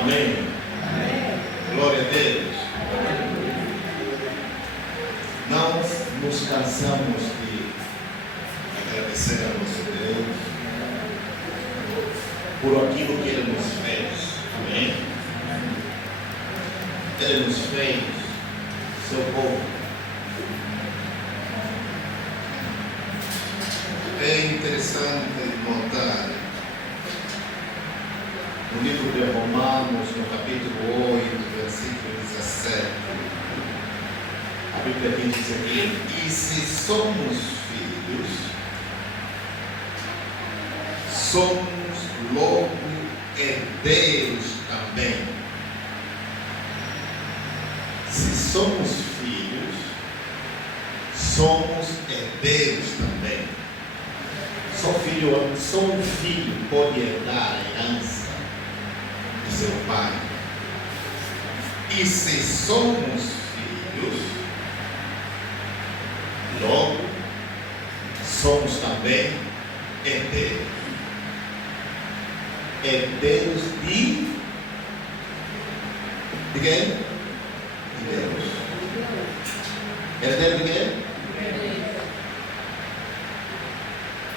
Amém. Amém. Glória a Deus. Nós nos cansamos de agradecer a nosso Deus por aquilo que Ele nos fez. Amém. Ele nos fez seu povo. É interessante notar no livro de Romanos, no capítulo 8, versículo 17, a Bíblia diz aqui: e se somos filhos, somos logo herdeiros também. Se somos filhos, somos herdeiros também. Só um filho pode herdar a herança de seu pai. E se somos filhos, logo somos também herdeiros. Herdeiros de quem? De Deus. Herdeiro de quem?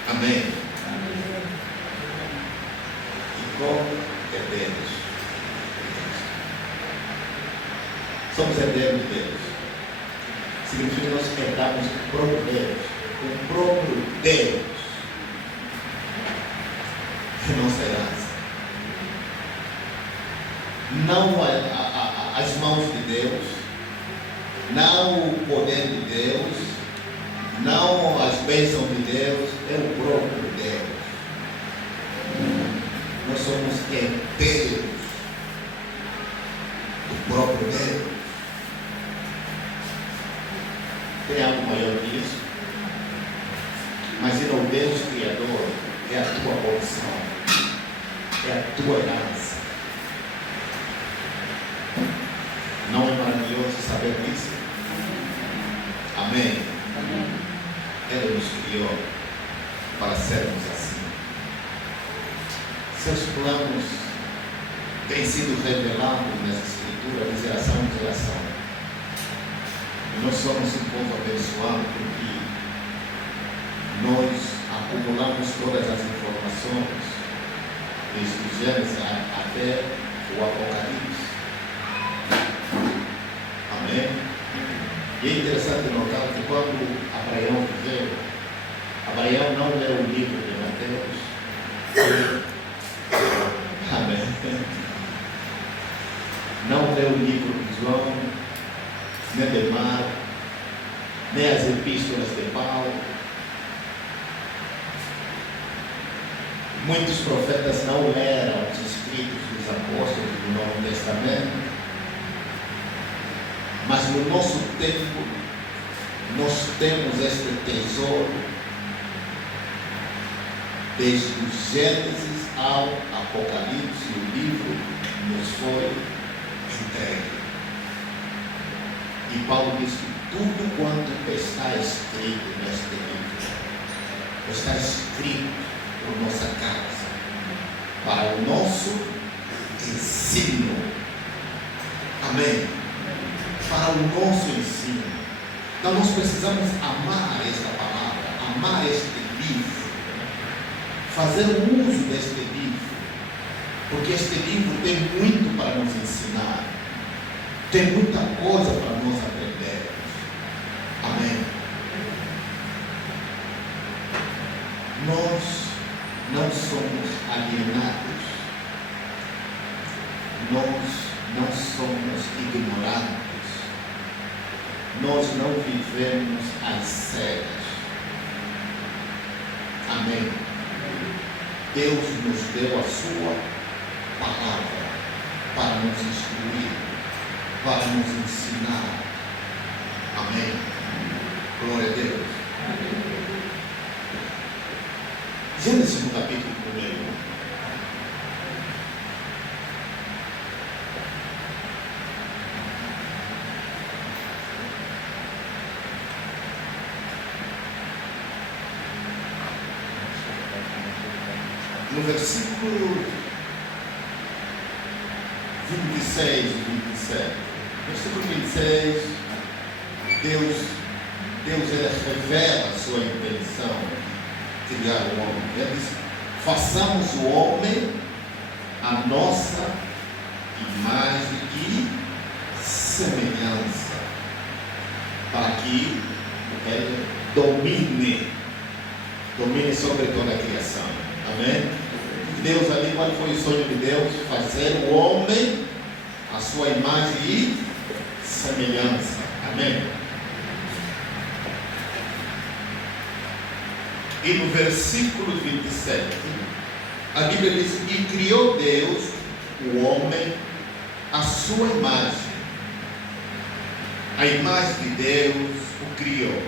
Amém. E como herdeiros, somos herdeiros de Deus. Significa que nós herdamos o próprio Deus. O próprio Deus é nossa herança. Não as mãos de Deus, não o poder de Deus, não as bênçãos de Deus, é o próprio Deus. Nós somos herdeiros do próprio Deus. Tem algo maior que isso? Mas ir ao Deus Criador é a tua porção, é a tua herança. Não é maravilhoso saber disso? Amém. Ele nos criou para sermos assim. Seus planos têm sido revelados nas Escrituras de geração em geração. E nós somos um povo abençoado porque nós acumulamos todas as informações desde o Gênesis até o Apocalipse. Amém? E é interessante notar que quando Abraão viveu, Abraão não leu o livro de Mateus. Amém. Não leu o livro de João, nem de Marcos, nem as epístolas de Paulo. Muitos profetas não leram os escritos dos apóstolos do Novo Testamento. Mas no nosso tempo, nós temos este tesouro, desde o Gênesis ao Apocalipse, o livro nos foi entregue. E Paulo diz que tudo quanto está escrito neste livro, está escrito por nossa causa, para o nosso ensino. Amém. Para o nosso ensino. Então nós precisamos amar esta palavra, amar este livro, fazer uso deste livro, porque este livro tem muito para nos ensinar, tem muita coisa para nós aprendermos. Amém. Nós não somos alienados, nós não somos ignorantes. Nós não vivemos às cegas. Amém. Deus nos deu a sua palavra para nos instruir, para nos ensinar. Amém. Glória a Deus. Gênesis no capítulo 1. No versículo 26 e 27. Versículo 26, Deus ele revela a sua intenção de criar o homem. Ele diz: façamos o homem a nossa imagem e semelhança, para que ele domine sobre toda a criação. Amém? Deus ali, qual foi o sonho de Deus? Fazer o homem a sua imagem e semelhança. Amém? E no versículo 27, a Bíblia diz: e criou Deus o homem à sua imagem. A imagem de Deus o criou.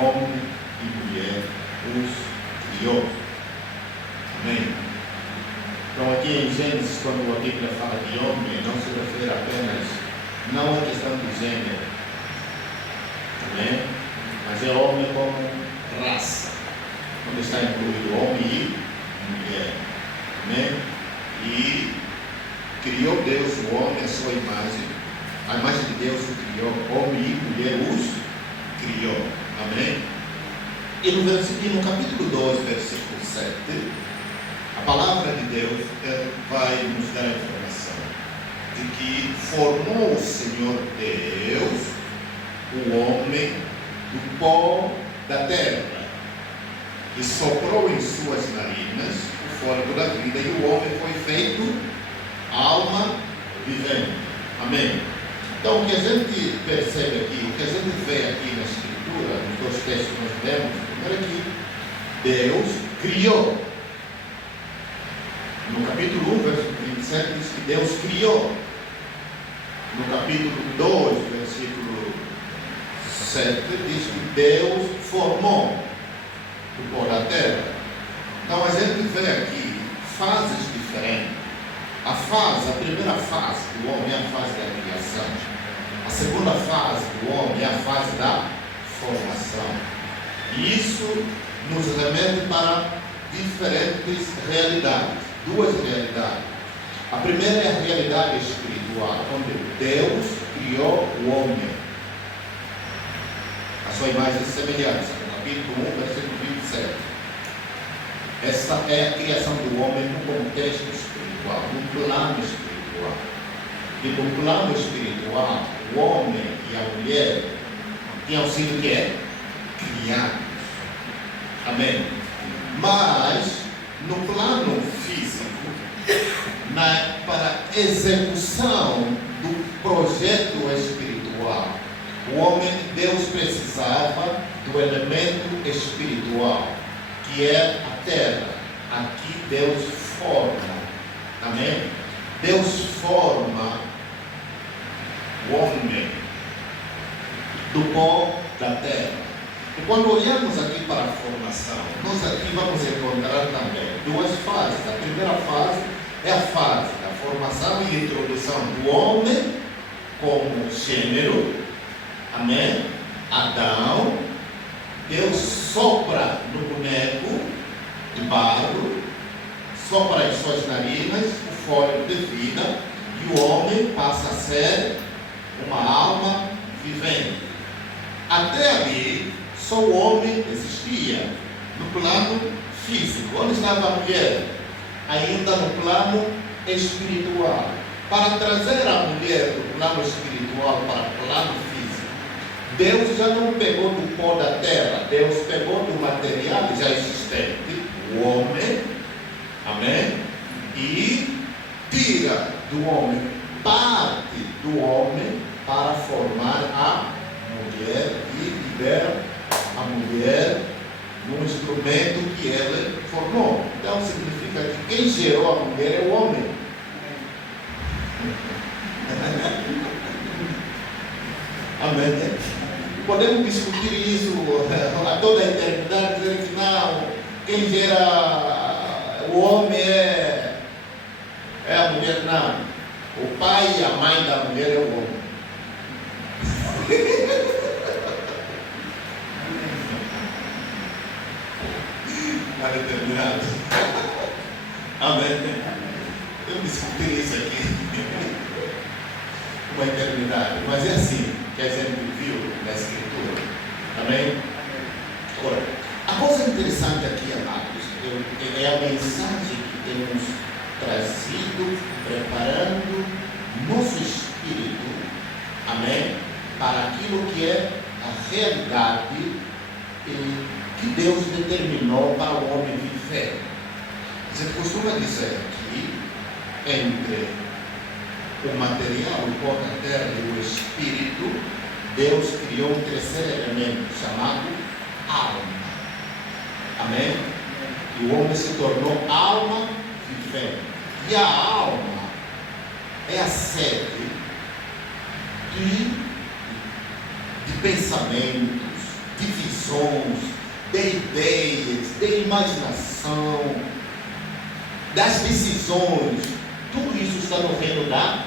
Homem e mulher os criou. Amém? Então aqui em Gênesis, quando a Bíblia fala de homem, não se refere apenas, não é questão de gênero. Amém? Mas é homem como raça, onde está incluído homem e mulher. Amém? E criou Deus o homem à sua imagem. A imagem de Deus o criou, homem e mulher os criou. Amém? E no capítulo 12, versículo 7, a palavra de Deus vai nos dar a informação de que formou o Senhor Deus o homem do pó da terra e soprou em suas narinas o fôlego da vida, e o homem foi feito alma vivente. Amém? Então, o que a gente percebe aqui, o que a gente vê aqui na Escritura, nos dois textos que nós lemos, primeiro aqui, Deus criou. No capítulo 1, versículo 27, diz que Deus criou. No capítulo 2, versículo 7, diz que Deus formou o pó da terra. Então a gente vê aqui fases diferentes. A primeira fase do homem é a fase da criação. A segunda fase do homem é a fase da formação. E isso nos remete para diferentes realidades, duas realidades. A primeira é a realidade espiritual, onde Deus criou o homem a sua imagem e semelhança, no capítulo 1, versículo 27. Essa é a criação do homem no contexto espiritual, no plano espiritual. E no plano espiritual, o homem e a mulher tinham sido criados. Amém? Mas, no plano físico, para execução do projeto espiritual, o homem, Deus precisava do elemento espiritual, que é a terra. Aqui Deus forma. Amém? Deus forma o homem do pó da terra. E quando olhamos aqui para a formação, nós aqui vamos encontrar também duas fases. A primeira fase é a fase da formação e introdução do homem como gênero. Amém? Adão, Deus sopra no boneco de barro, sopra em suas narinas o fôlego de vida, e o homem passa a ser uma alma vivente. Até ali, só o homem existia no plano físico. Onde estava a mulher? Ainda no plano espiritual. Para trazer a mulher do plano espiritual para o plano físico, Deus já não pegou do pó da terra, Deus pegou do material já existente, o homem, amém? E tira do homem parte do homem para formar a mulher e libera a mulher num instrumento que ela formou. Então significa que quem gerou a mulher é o homem. Amém? Podemos discutir isso a toda a eternidade, dizer que não, quem gera o homem é a mulher. Não, o pai e a mãe da mulher é o homem. Está determinado. Amém. Eu discuti isso aqui uma eternidade, mas é assim que a gente viu na Escritura. Amém? Agora, a coisa interessante aqui, amados, é a mensagem que temos trazido, preparando nosso espírito, amém? Para aquilo que é a realidade que Deus determinou para o homem viver. A gente costuma dizer aqui, entre o material, o pó da terra e o espírito, Deus criou um terceiro elemento chamado alma. Amém? E o homem se tornou alma vivente. E a alma é a sede de pensamentos, de visões, de ideias, de imaginação, das decisões. Tudo isso está no reino da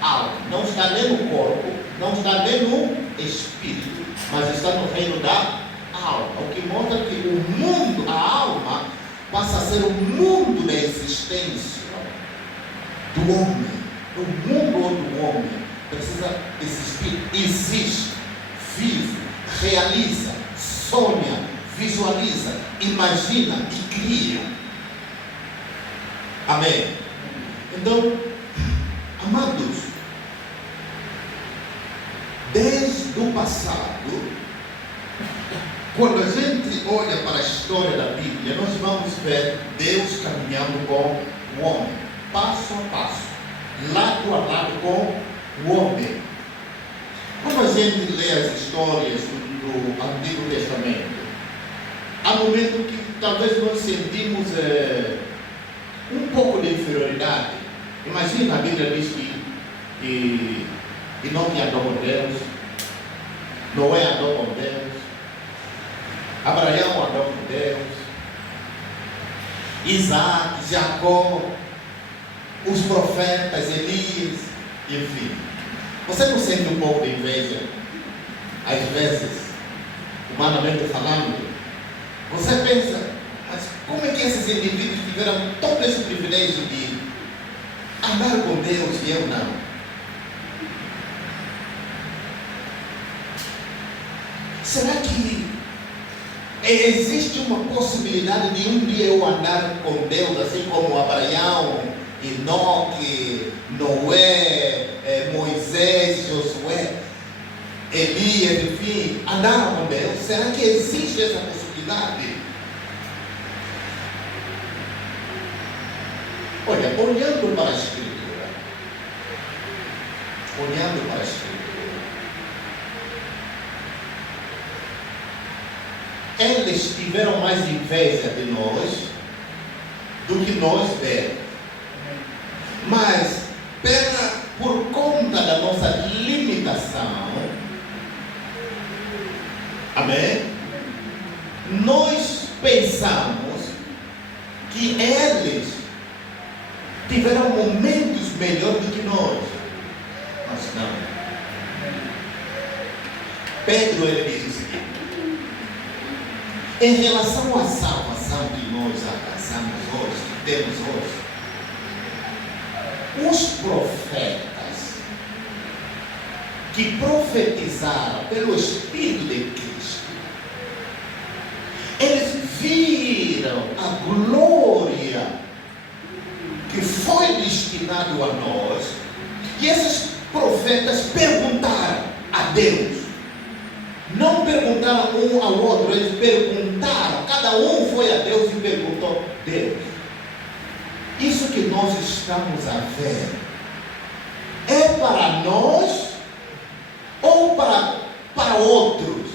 alma. Não está nem no corpo, não está nem no espírito, mas está no reino da alma. O que mostra que o mundo, a alma, passa a ser o mundo da existência do homem. O mundo do homem precisa existir, existe, vive, realiza, sonha, visualiza, imagina e cria. Amém? Então, amados, desde o passado, quando a gente olha para a história da Bíblia, nós vamos ver Deus caminhando com o homem, passo a passo, lado a lado com o homem. Quando a gente lê as histórias do Antigo Testamento, há momentos que talvez nós sentimos um pouco de inferioridade. Imagina, a Bíblia diz que Enoque andou com Deus, Noé andou com Deus, Abraão andou com Deus, Isaac, Jacó, os profetas, Elias, enfim. Você não sente um pouco de inveja? Às vezes, humanamente falando, você pensa, mas como é que esses indivíduos tiveram todo esse privilégio de andar com Deus e eu não? Será que existe uma possibilidade de um dia eu andar com Deus, assim como Abraão, Enoque, Noé, Moisés, Josué, Elias, enfim, andaram com Deus? Será que existe essa possibilidade? Olha, olhando para a Escritura, eles tiveram mais inveja de nós do que nós deles. Mas, por conta da nossa limitação, amém? Nós pensamos que eles tiveram momentos melhores do que nós. Mas não. Pedro, ele diz o seguinte: em relação à salvação que nós alcançamos hoje, que temos hoje, os profetas que profetizaram pelo Espírito de Cristo, eles viram a glória que foi destinado a nós, e esses profetas perguntaram a Deus. Não perguntaram um ao outro, eles perguntaram, cada um foi a Deus e perguntou: Deus, isso que nós estamos a ver é para nós ou para outros?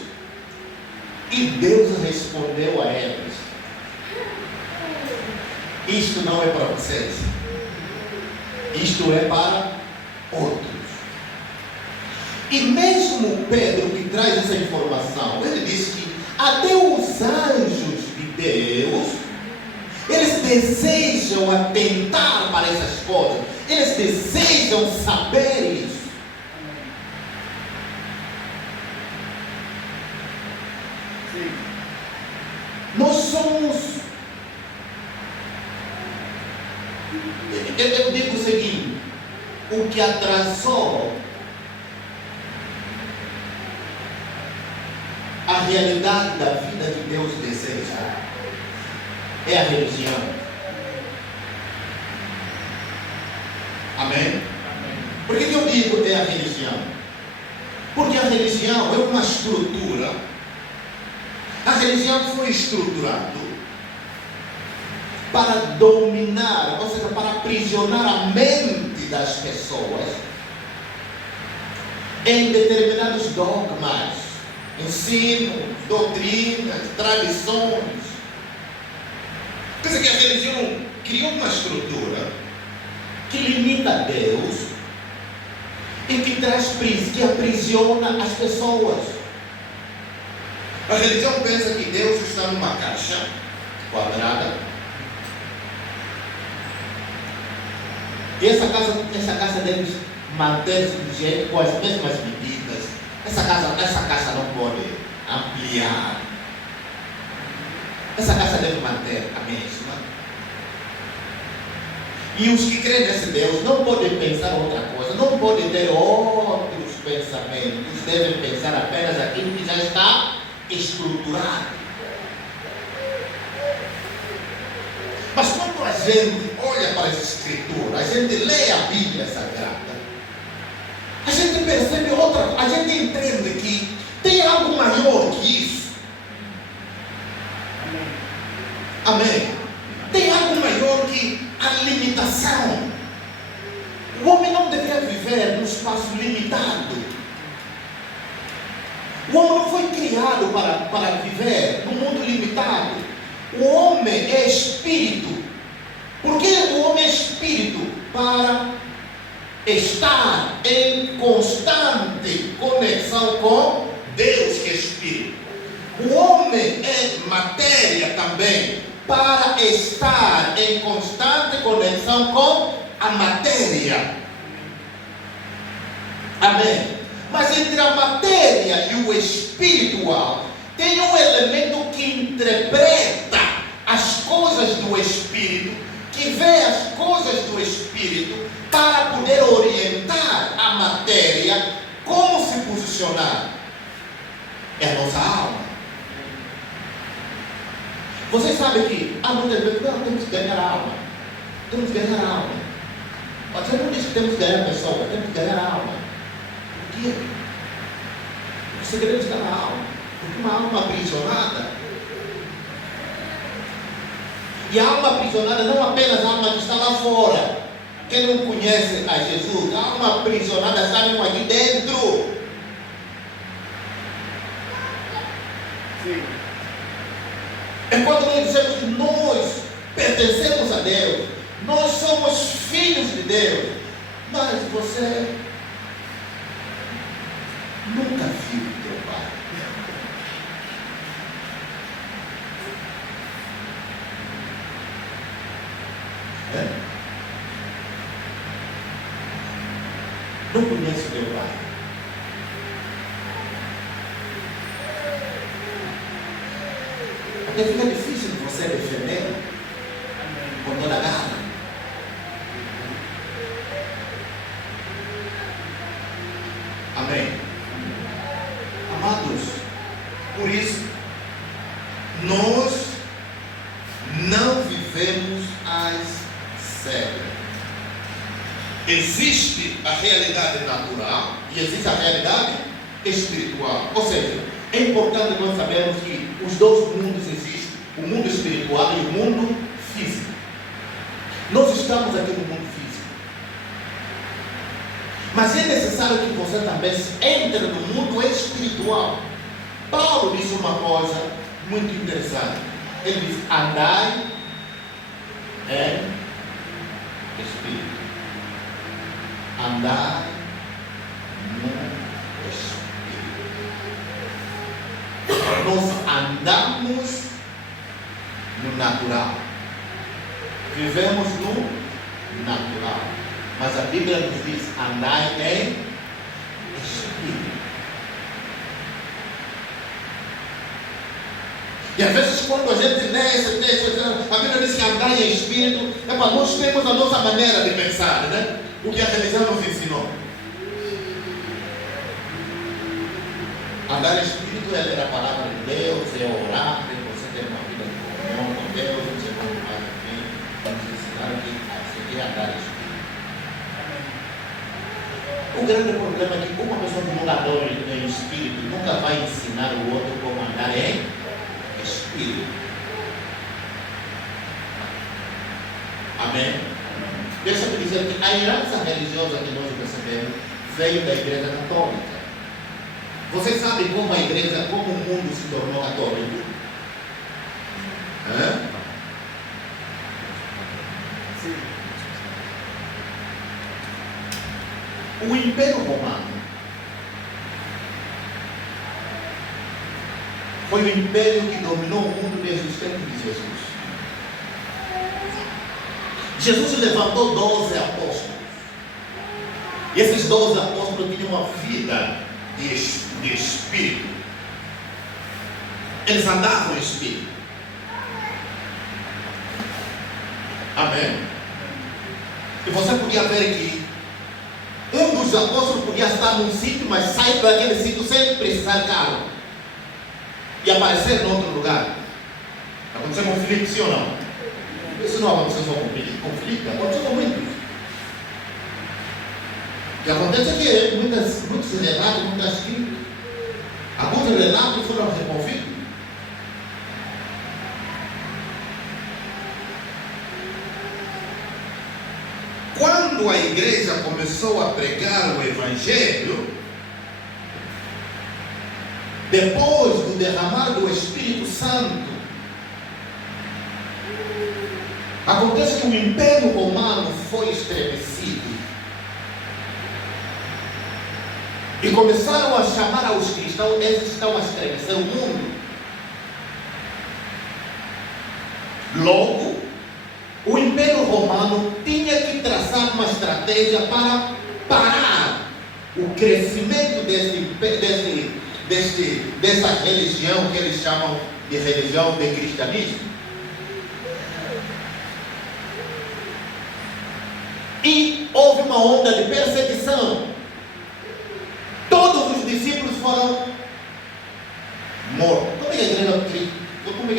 E Deus respondeu a eles: isto não é para vocês, isto é para outros. E mesmo Pedro, que traz essa informação, ele diz que até os anjos de Deus, eles desejam atentar para essas coisas, eles desejam saber isso. Sim. Nós somos eu digo o seguinte: o que atrasou a realidade da vida que Deus deseja é a religião. Amém? Por que eu digo é a religião? Porque a religião é uma estrutura. A religião foi estruturada para dominar, ou seja, para aprisionar a mente das pessoas em determinados dogmas, ensinos, doutrinas, tradições. Quer dizer que a religião criou uma estrutura que limita Deus e que aprisiona as pessoas. A religião pensa que Deus está numa caixa quadrada e essa casa deve manter-se do jeito, com as mesmas medidas. Essa caixa não pode ampliar. Essa caixa deve manter a mesma. E os que creem nesse Deus não podem pensar outra coisa, não podem ter outros pensamentos, devem pensar apenas aquilo que já está estruturado. Mas quando a gente olha para as Escrituras, a gente lê a Bíblia Sagrada, a gente percebe a gente entende que tem algo maior que isso. Amém? Tem algo maior que a limitação. O homem não deveria viver num espaço limitado. O homem não foi criado para viver num mundo limitado. O homem é espírito. Por que o homem é espírito? Para estar em constante conexão com Deus, que é espírito. O homem é matéria também, para estar em constante conexão com a matéria. Amém? Mas entre a matéria e o espiritual tem um elemento que interpreta as coisas do espírito, que vê as coisas do espírito para poder orientar a matéria como se posicionar. É a nossa alma. Vocês sabem que há muitas vezes temos que ganhar a alma. Temos que ganhar a alma. Você não diz que temos que ganhar a pessoa, temos que ganhar a alma. Por quê? O segredo está na alma. Porque uma alma aprisionada, e a alma aprisionada não apenas a alma que está lá fora. Quem não conhece a Jesus, a alma aprisionada está mesmo aqui dentro. Sim. É quando nós dizemos que nós pertencemos a Deus, nós somos filhos de Deus, mas você nunca viu teu pai. Não conhece teu pai. Porque fica difícil de você defender com toda a garra. Amém? Amados, por isso, nós não vivemos às cegas. Existe a realidade natural e existe a realidade espiritual. Ou seja, é importante nós sabermos que os dois mundos existem, o mundo espiritual e o mundo físico. Nós estamos aqui no mundo físico. Mas é necessário que você também entre no mundo espiritual. Paulo disse uma coisa muito interessante. Ele diz: andai em espírito. Andar no Espírito. Nós andamos no natural. Vivemos no natural. Mas a Bíblia nos diz: andai em Espírito. E às vezes quando a gente desce, a Bíblia diz que andar em espírito, nós temos a nossa maneira de pensar, né? O que a religião nos ensinou. Andar em espírito é ler a palavra de Deus, é orar, é você ter uma vida de comunhão com Deus, você não mais assim, vamos ensinar a seguir a andar em espírito. O grande problema é que uma pessoa que não adora em espírito nunca vai ensinar o outro como andar em espírito. Amém? Deixa-me dizer que a herança religiosa que nós recebemos veio da Igreja Católica. Vocês sabem como a igreja, como o mundo se tornou católico? Sim. O Império Romano foi o império que dominou o mundo desde os tempos de Jesus. Jesus levantou 12 apóstolos. E esses 12 apóstolos tinham uma vida de espírito. Eles andavam em espírito. Amém? E você podia ver que um dos apóstolos podia estar num sítio, mas sair daquele sítio sem precisar carro e aparecer em outro lugar. Aconteceu com Filipe, sim ou não? Isso não aconteceu só com Filipe, aconteceu com muitos. O que acontece é que muitos relatos não estão escritos. Alguns relatos foram removidos. Quando a igreja começou a pregar o Evangelho, depois do derramar do Espírito Santo, acontece que o Império Romano foi estremecido. E começaram a chamar aos cristãos, eles estão a estremecer o mundo. Logo, o Império Romano tinha que traçar uma estratégia para parar o crescimento dessa religião que eles chamam de religião de cristianismo. E houve uma onda de perseguição. Todos os discípulos foram mortos. Como é que a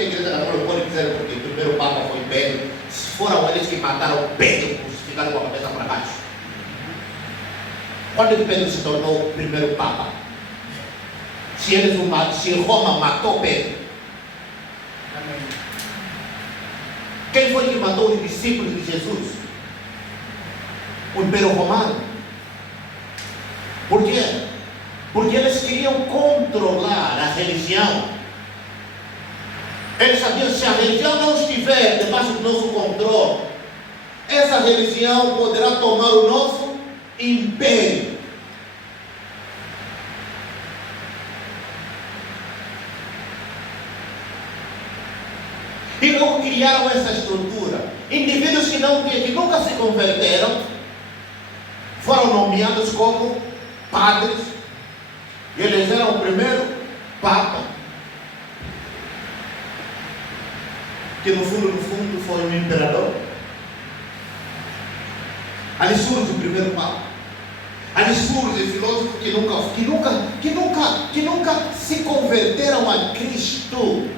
igreja católica pode dizer porque o primeiro Papa foi Pedro? Foram eles que mataram Pedro, crucificaram com a cabeça para baixo. Quando que Pedro se tornou o primeiro Papa? Se Roma matou Pedro. Amém. Quem foi que matou os discípulos de Jesus? O Império Romano. Por quê? Porque eles queriam controlar a religião. Eles sabiam que se a religião não estiver debaixo do nosso controle, essa religião poderá tomar o nosso império. E não criaram essa estrutura. Indivíduos que nunca se converteram foram nomeados como padres. E eles eram o primeiro Papa, que no fundo foi um imperador. Ali surge o primeiro Papa. Ali surge filósofos que nunca se converteram a Cristo.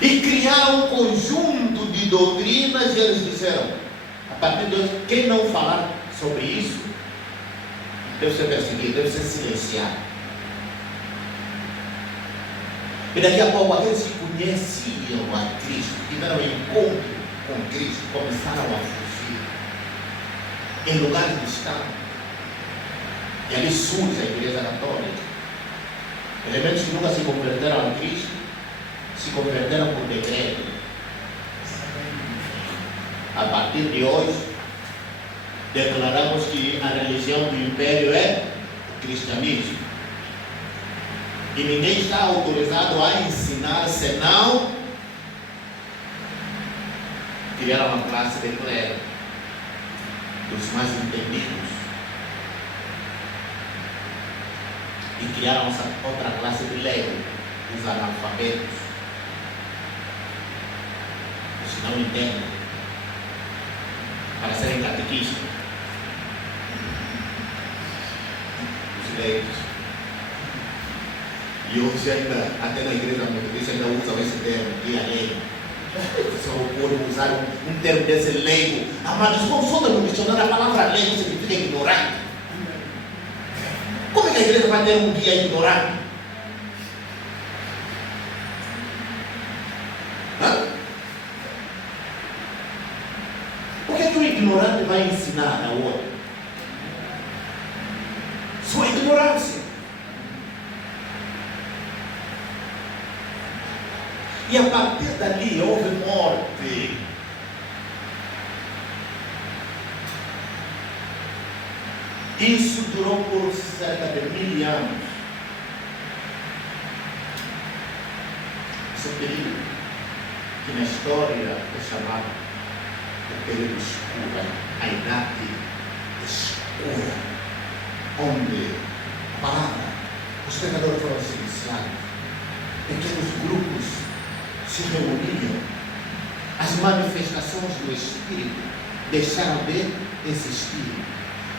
E criaram um conjunto de doutrinas e eles disseram, a partir de hoje, quem não falar sobre isso, deve ser perseguido, deve ser silenciado. E daqui a pouco aqueles que conheciam a Cristo, que tiveram encontro com Cristo, começaram a fugir em lugares distantes. E ali surge a Igreja Católica. Elementos que nunca se converteram a Cristo, se converteram por decreto. A partir de hoje, declaramos que a religião do império é o cristianismo. E ninguém está autorizado a ensinar, senão criar uma classe de clero, dos mais entendidos. E criaram essa outra classe de leigos, os analfabetos, os que não entendem, para serem catequistas. Os leigos. E hoje ainda, até na igreja metodista, ainda usam esse termo, dia leigo. Só pode usar um termo desse leigo. Amados, consulta no dicionário, a palavra leigo significa ignorante. Como é que a igreja vai ter um dia ignorante? Por que o ignorante vai ensinar a outro? Sua ignorância. E a partir dali houve morte. Isso durou por cerca de 1000 anos. Esse período que na história é chamado o período escuro, a idade escura, onde a palavra, os pregadores foram silenciados, pequenos grupos se reuniam, as manifestações do Espírito deixaram de existir.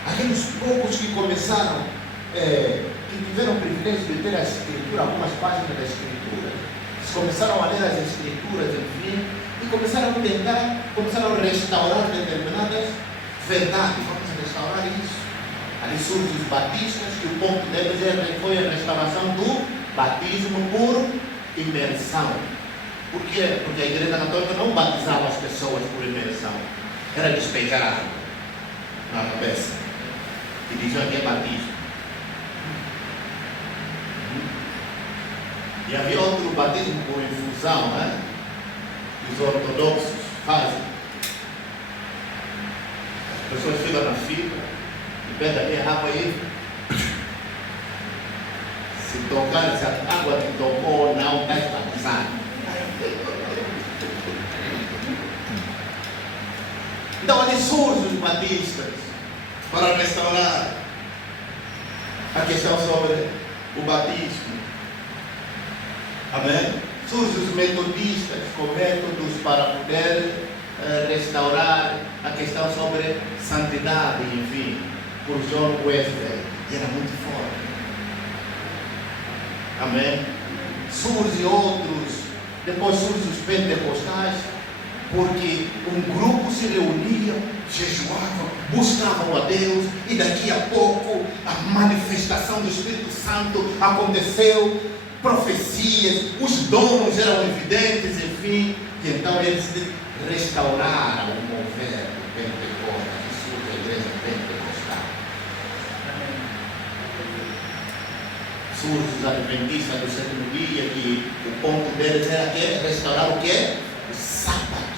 Aqueles poucos que começaram, que tiveram o privilégio de ter a Escritura, algumas páginas da Escritura, começaram a ler as Escrituras, enfim, e começaram a restaurar determinadas verdades. Vamos restaurar isso. Ali surgem os batistas, que o ponto deles foi a restauração do batismo por imersão. Por quê? Porque a Igreja Católica não batizava as pessoas por imersão. Era despejar água na cabeça. E diziam que é batismo. E havia outro batismo por infusão, né? Os ortodoxos fazem. As pessoas ficam na fila e pedem a água aí. Se tocar, se a água te tocou ou não, está batizado. Então ali surgem os batistas para restaurar a questão sobre o batismo. Amém? Surgem os metodistas com métodos para poder restaurar a questão sobre santidade, enfim, por John Wesley. E era muito forte. Amém? Surgem outros, depois surgem os pentecostais, porque um grupo se reunia, jejuavam, buscavam a Deus, e daqui a pouco a manifestação do Espírito Santo aconteceu, profecias, os dons eram evidentes, enfim, e então eles restauraram o mover do Pentecostes, que surge a igreja pentecostal. Surge os adventistas do sétimo dia, que o ponto deles era que restaurar o quê? O sábado.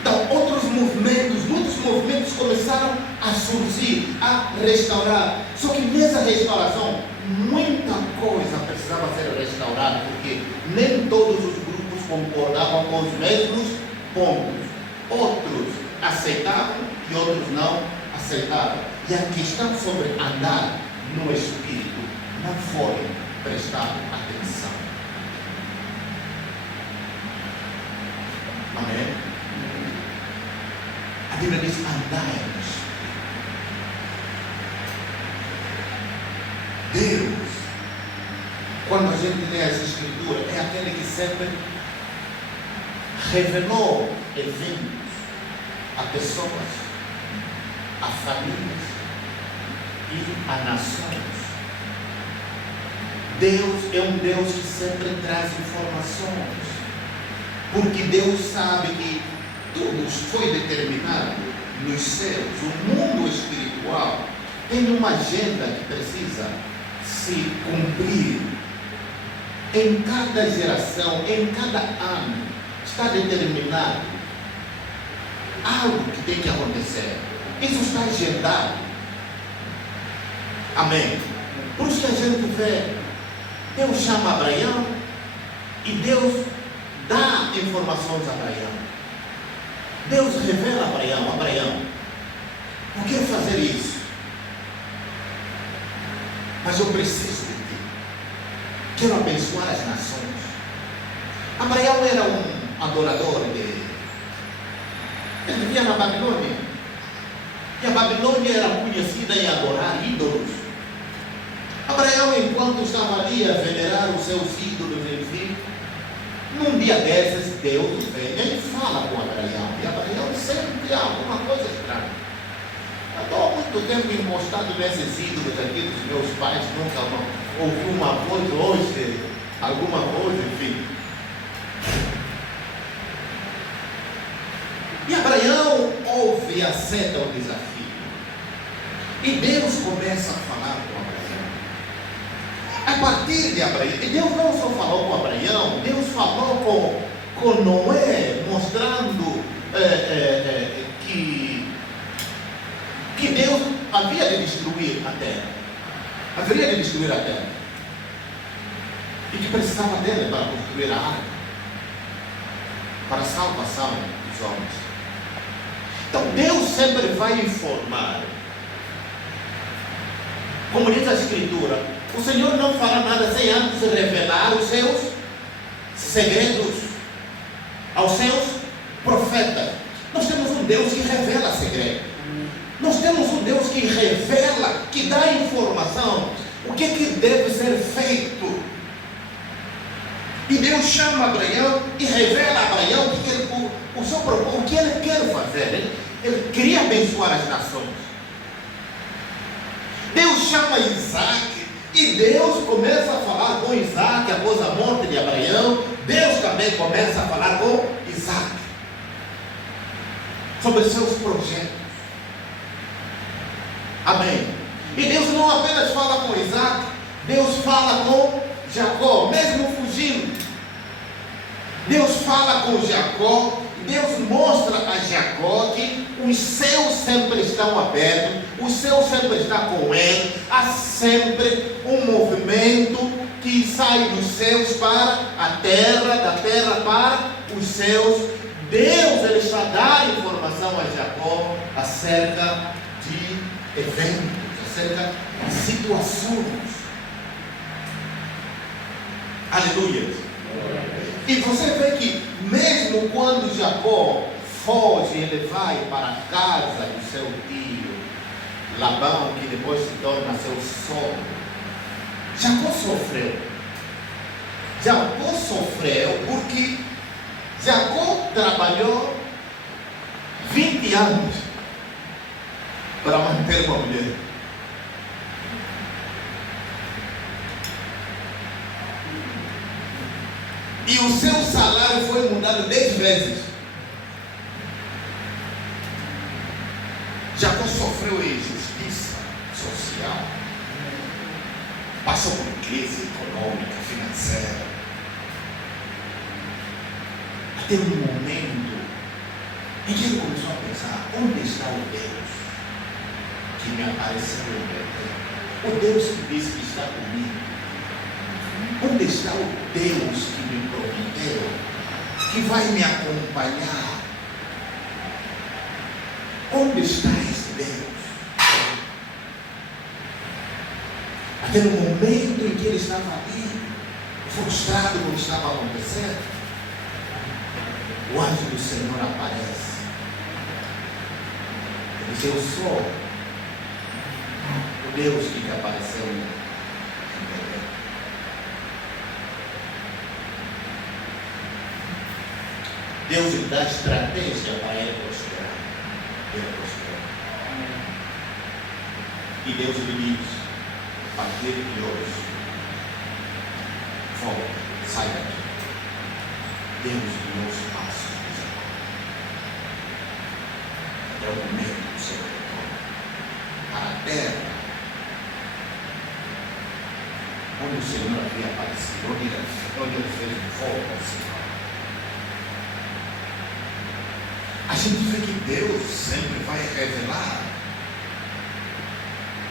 Então, outros movimentos, muitos movimentos começaram a surgir, a restaurar. Só que nessa restauração, muita coisa precisava ser restaurada, porque nem todos os grupos concordavam com os mesmos pontos. Outros aceitavam e outros não aceitavam. E a questão sobre andar no Espírito não foi prestada atenção. Amém? A Bíblia diz: andai no Espírito. Deus, quando a gente lê as Escrituras, é aquele que sempre revelou eventos a pessoas, a famílias e a nações. Deus é um Deus que sempre traz informações, porque Deus sabe que tudo foi determinado nos céus. O mundo espiritual tem uma agenda que precisa se cumprir. Em cada geração, em cada ano, está determinado algo que tem que acontecer. Isso está agendado. Amém? Por isso que a gente vê, Deus chama Abraão e Deus dá informações a Abraão. Deus revela a Abraão: Abraão, por que fazer isso? Mas eu preciso Quero abençoar as nações. Abraão era um adorador de... Ele vivia na Babilônia. E a Babilônia era conhecida em adorar ídolos. Abraão, enquanto estava ali a venerar os seus ídolos, enfim, num dia desses, Deus vem e fala com Abraão. E Abraão sempre há alguma coisa estranha. Eu estou há muito tempo encostado nesses ídolos aqui dos meus pais, nunca ouvi uma voz hoje, alguma coisa, enfim. E Abraão ouve e aceita o desafio. E Deus começa a falar com Abraão. A partir de Abraão, e Deus não só falou com Abraão, Deus falou com Noé, mostrando que Deus havia de destruir a terra. Haveria de destruir a terra. E que precisava dele para construir a arca, para a salvação dos homens. Então Deus sempre vai informar. Como diz a Escritura, o Senhor não fará nada sem antes revelar os seus segredos aos seus profetas. Nós temos um Deus que revela segredos. Nós temos um Deus que revela, que dá informação, o que deve ser feito. E Deus chama Abraão e revela a Abraão o seu propósito, o que ele quer fazer. Ele queria abençoar as nações. Deus chama Isaac e Deus começa a falar com Isaac após a morte de Abraão. Deus também começa a falar com Isaac sobre seus projetos. Amém. E Deus não apenas fala com Isaac, Deus fala com Jacó, mesmo fugindo. Deus fala com Jacó, Deus mostra a Jacó que os céus sempre estão abertos, os céus sempre estão com ele, há sempre um movimento que sai dos céus para a terra, da terra para os céus. Deus ele está dando informação a Jacó acerca de eventos, acerca de situações. Aleluia. E você vê que mesmo quando Jacó foge, ele vai para a casa do seu tio Labão, que depois se torna seu sogro. Jacó sofreu. Jacó sofreu porque Jacó trabalhou 20 anos para manter uma mulher. E o seu salário foi mudado 10 vezes. Jacó sofreu injustiça social. Passou por crise econômica, financeira. Até um momento em que ele começou a pensar: onde está o Deus que me apareceu no meu tempo? O Deus que diz que está comigo. Onde está o Deus que me prometeu, que vai me acompanhar? Onde está esse Deus? Até no momento em que ele estava ali, frustrado com o que estava acontecendo, o anjo do Senhor aparece. Ele diz: eu sou o Deus que te apareceu em Belém. Deus lhe dá estratégia para ele prosperar. Ele prospera. E Deus lhe diz: a partir de hoje, volta, sai daqui. Deus lhe deu os passos de Jacó. Até o momento do seu retorno para a terra onde o Senhor havia aparecido, onde ele fez volta ao Senhor. A gente vê que Deus sempre vai revelar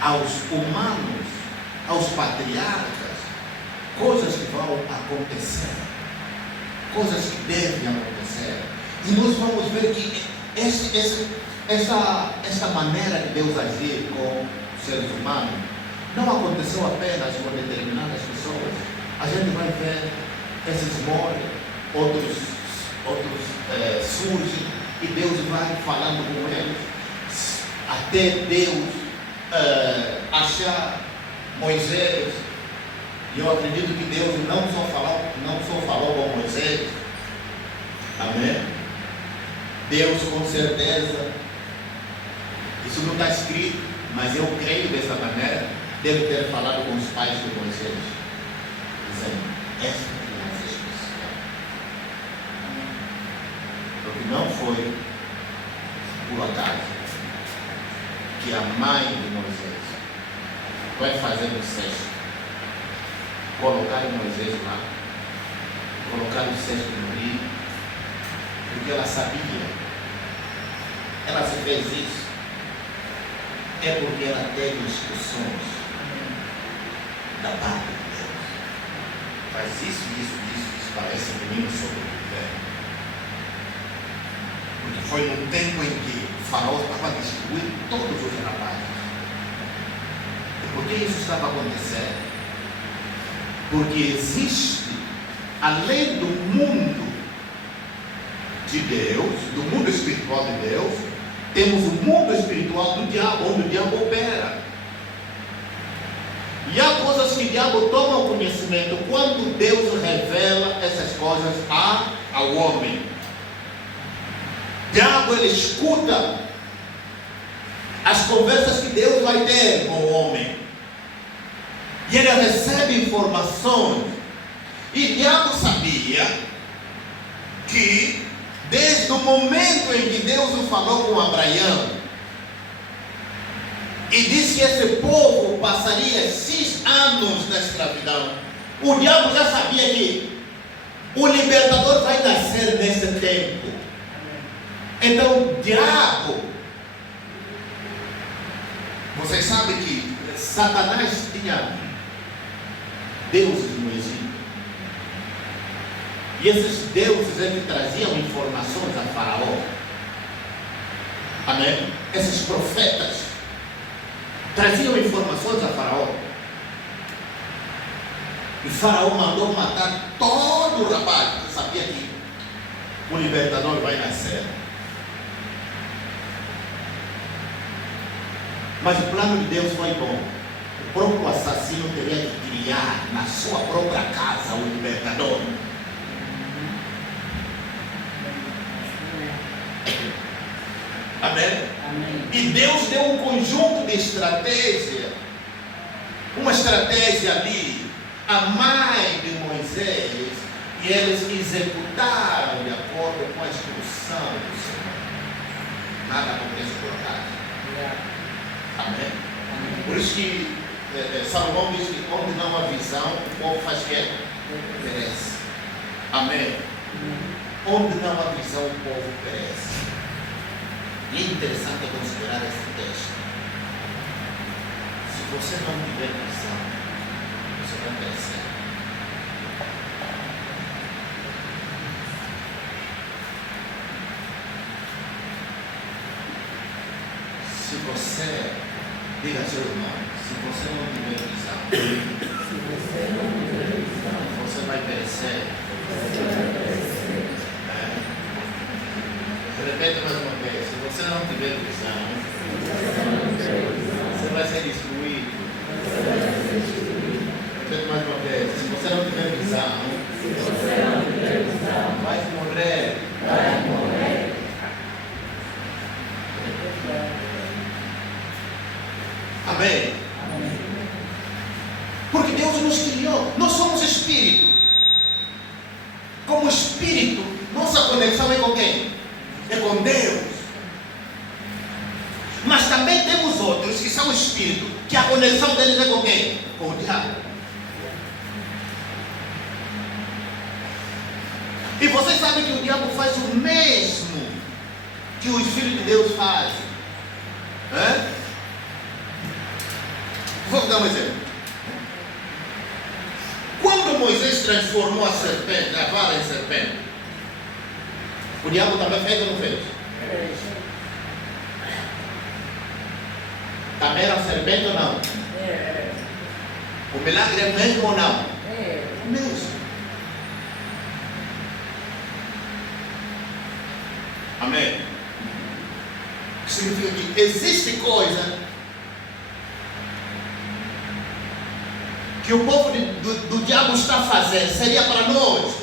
aos humanos, aos patriarcas, coisas que vão acontecer, coisas que devem acontecer. E nós vamos ver que essa maneira de Deus agir com os seres humanos não aconteceu apenas com determinadas pessoas, a gente vai ver esses morrem, outros surgem, e Deus vai falando com eles, até Deus achar Moisés. E eu acredito que Deus não só falou com Moisés, amém? Deus com certeza, isso não está escrito, mas eu creio dessa maneira, deve ter falado com os pais de Moisés, dizendo, essa criança é especial. Porque não foi por acaso que a mãe de Moisés vai fazer o cesto, colocar Moisés lá, colocar o cesto no rio, porque ela sabia, ela se fez isso, é porque ela teve instruções da parte de Deus. Faz isso, parece menino sobre o governo. Porque foi num tempo em que o faraó estava destruindo todos os rapazes. E por que isso estava acontecendo? Porque existe, além do mundo de Deus, do mundo espiritual de Deus, temos o mundo espiritual do diabo, onde o diabo opera. E há coisas que o diabo toma conhecimento quando Deus revela essas coisas ao homem. O diabo, ele escuta as conversas que Deus vai ter com o homem. E ele recebe informações. E o diabo sabia que desde o momento em que Deus falou com Abraão e disse que esse povo passaria 6 anos na escravidão, o diabo já sabia que o libertador vai nascer nesse tempo. Então o diabo, vocês sabem que Satanás tinha deuses no Egito. E esses deuses, eles traziam informações a Faraó. Amém? Esses profetas traziam informações a Faraó. E Faraó mandou matar todo o rapaz que sabia que o libertador vai nascer. Mas o plano de Deus foi bom. O próprio assassino teria que criar na sua própria casa o libertador. Amém? Amém? E Deus deu um conjunto de estratégia, uma estratégia ali, a mãe de Moisés, e eles executaram de acordo com a instrução do Senhor. Nada acontece por acaso. Amém? Amém? Por isso que Salomão diz que onde não há visão, o povo faz o que? Perece. Amém? Onde não há visão, o povo perece. E é interessante considerar esse texto. Se você não tiver visão, você vai perecer. Se você, diga seu irmão, se você não tiver visão, você vai perecer. Repete mais uma vez, se você não tiver visão, você vai ser destruído. Repete mais uma vez, se você não tiver visão, vai morrer. Amém? Porque Deus nos criou, nós somos espírito. Como espírito, nossa conexão é com quem? É com Deus. Mas também temos outros que são espírito, que a conexão deles é com quem? Com o diabo. E vocês sabem que o diabo faz o mesmo que os filhos de Deus fazem. Vou dar um exemplo. Quando Moisés transformou a serpente, a vara em serpente, o diabo também fez ou não fez? Também era serpente ou não? O milagre é mesmo ou não? Significa que existe coisa que o povo do diabo está fazendo, seria para nós.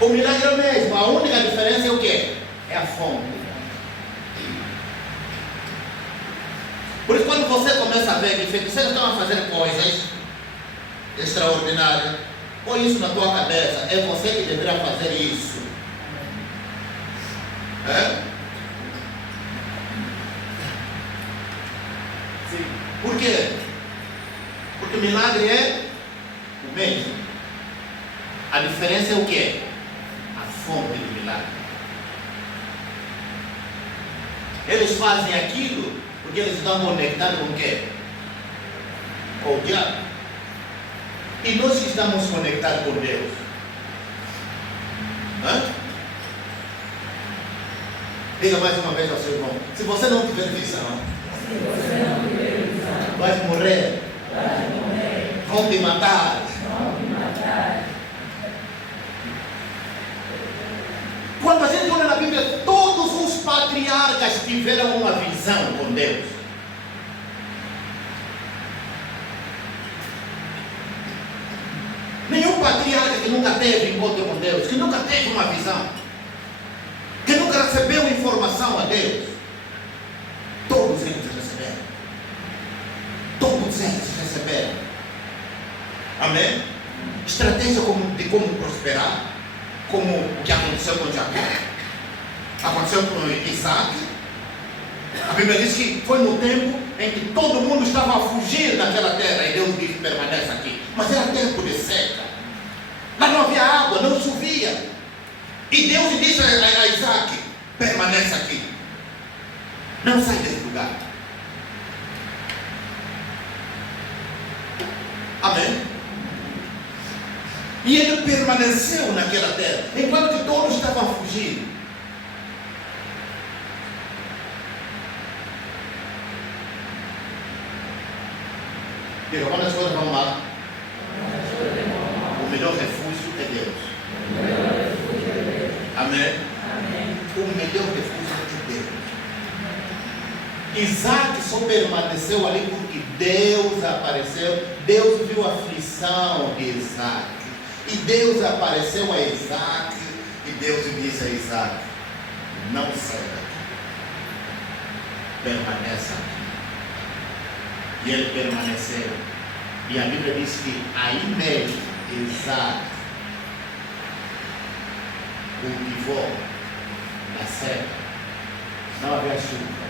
O milagre é o mesmo, a única diferença é o quê? É a fonte. Por isso, quando você começa a ver que feiticeiros estão a fazer coisas extraordinárias, põe isso na tua cabeça, é você que deveria fazer isso. Sim. Por quê? Porque o milagre é o mesmo. A diferença é o quê? A fonte do milagre. Eles fazem aquilo porque eles estão conectados com o quê? Com o diabo. E nós que estamos conectados com Deus. Diga mais uma vez ao seu irmão: se você não tiver visão, vai morrer. Vão te matar. Quando a gente olha na Bíblia, todos os patriarcas tiveram uma visão com Deus. Nenhum patriarca que nunca teve encontro com Deus, que nunca teve uma visão, que nunca recebeu informação a Deus, todos eles receberam. Todos eles receberam. Amém? Estratégia de como prosperar, como o que aconteceu com Jacó, aconteceu com Isaac. A Bíblia diz que foi no tempo em que todo mundo estava a fugir daquela terra e Deus disse: permanece aqui. Mas era tempo de seca, lá não havia água, não chovia. E Deus disse a Isaac: permanece aqui, não sai desse lugar. Amém? E ele permaneceu naquela terra, enquanto que todos estavam a fugir. Diga, quando as coisas vão mal, o melhor refúgio é Deus. Amém? O melhor refúgio é Deus. Isaac só permaneceu ali porque Deus apareceu. Deus viu a aflição de Isaac. E Deus apareceu a Isaac. E Deus disse a Isaac: não saia daqui, permaneça aqui. E ele permaneceu. E a Bíblia diz que aí mesmo Isaac cultivou na seca. Não havia chuva,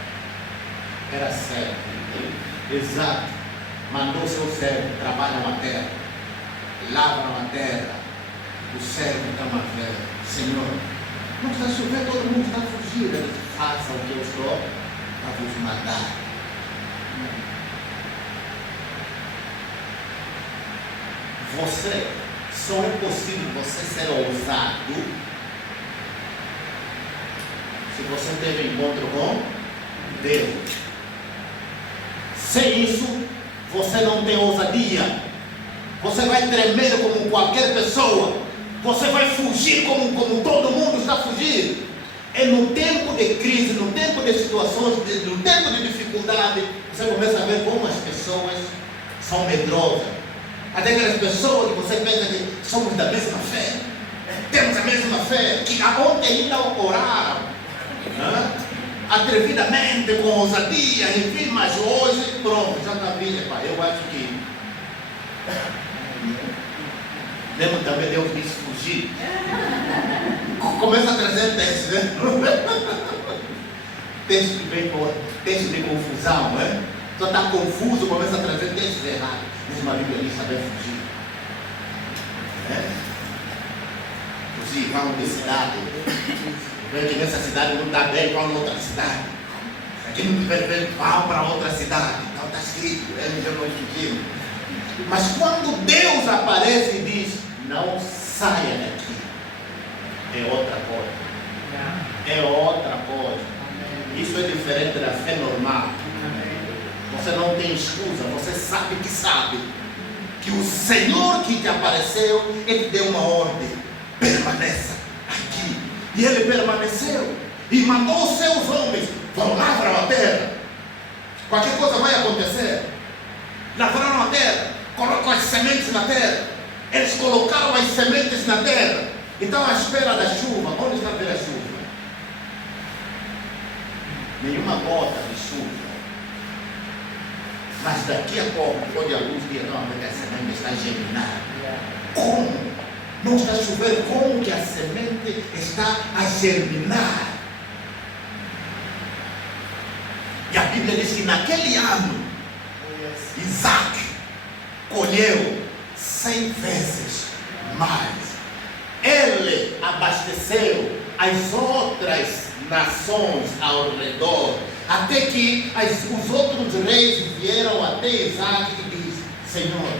era seca. Isaac mandou seu servo trabalhar na terra, lava na terra. O servo está a ver: Senhor, não está chovendo, todo mundo está fugindo. Ele diz: faça o que eu estou a vos mandar. Você, só é possível você ser ousado se você teve encontro com Deus. Sem isso, você não tem ousadia. Você vai tremer como qualquer pessoa. Você vai fugir como todo mundo está fugindo. É no tempo de crise, no tempo de situações, no tempo de dificuldade, você começa a ver como as pessoas são medrosas. Até aquelas pessoas que você pensa que somos da mesma fé, temos a mesma fé, que ontem ainda oraram, atrevidamente, com ousadia, enfim, mas hoje, pronto, já está vindo. Eu acho que lembra também Deus disse fugir. Começa a trazer texto, né? Texto que vem por texto de confusão, né? Só está confuso, começa a trazer textos errados. Mas uma Bíblia diz saber fugir. Fugir, vamos de cidade. Vem que nessa cidade não está bem, vamos para outra cidade. Aqui não tiver bem, vamos para outra cidade. Então está escrito, já não fugimos. Mas quando Deus aparece e diz: não saia daqui, é outra coisa. É outra coisa. Isso é diferente da fé normal. Você não tem excusa, você sabe que o Senhor que te apareceu, Ele deu uma ordem: permanece. E ele permaneceu e mandou os seus homens: vão lavrar a terra, qualquer coisa vai acontecer. Lavraram a terra, colocam as sementes na terra. Eles colocaram as sementes na terra. Então, à espera da chuva. Onde está a chuva? Nenhuma gota de chuva. Mas daqui a pouco, quando a luz diz: não, porque a semente está germinada. Como? Não está chovendo. Como que a semente está a germinar? E a Bíblia diz que naquele ano Isaac colheu 100 vezes mais. Ele abasteceu as outras nações ao redor, até que os outros reis vieram até Isaac e dizem: Senhor,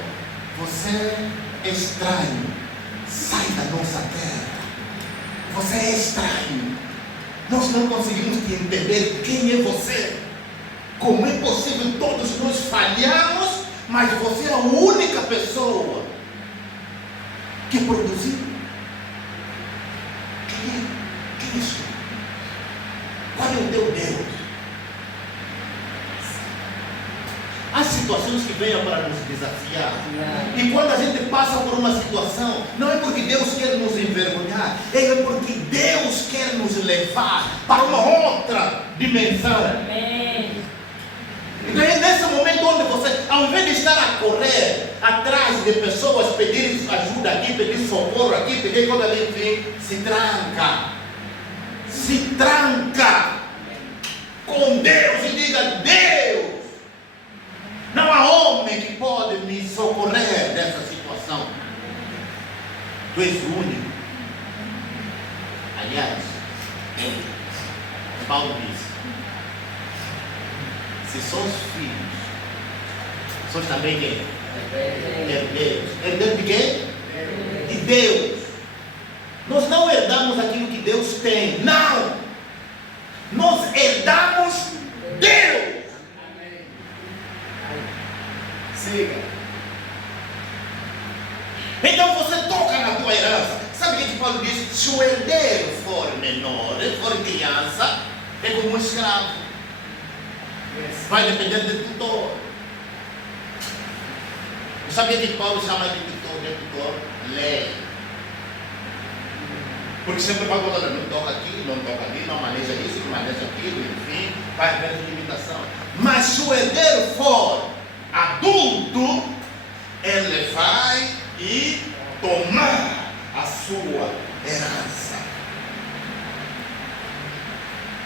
você é estranho, sai da nossa terra. Você é estranho, nós não conseguimos te entender. Quem é você? Como é possível? Todos nós falhamos, mas você é a única pessoa que produziu. Quem é isso? Qual é o teu Deus? Há situações que venham para nos desafiar. E quando a gente passa por uma situação, não é porque Deus quer nos envergonhar, é porque Deus quer nos levar para uma outra dimensão. Amém. Então é nesse momento onde você, ao invés de estar a correr atrás de pessoas, pedir ajuda aqui, pedir socorro aqui, pedir coisa ali, enfim, se tranca. Se tranca com Deus e diga: Deus, não há homem que pode me socorrer dessa situação. Tu és o único. Aliás, Paulo disse: se sois filhos, sois também quem? Herdeiros. Herdeiro de quem? De Deus. Nós não herdamos aquilo que Deus tem. Não! Nós herdamos Deus. Siga. Então você toca na tua herança. Sabe o que Paulo diz? Se o herdeiro for menor, for criança, é como um escravo. Vai depender do tutor. Eu sabia que Paulo chama de tutor? Lei. Porque sempre vai botar: não toca aqui, não toca ali, não maneja isso, não maneja aquilo, enfim, vai haver limitação. Mas se o herdeiro for adulto, ele vai e tomar a sua herança.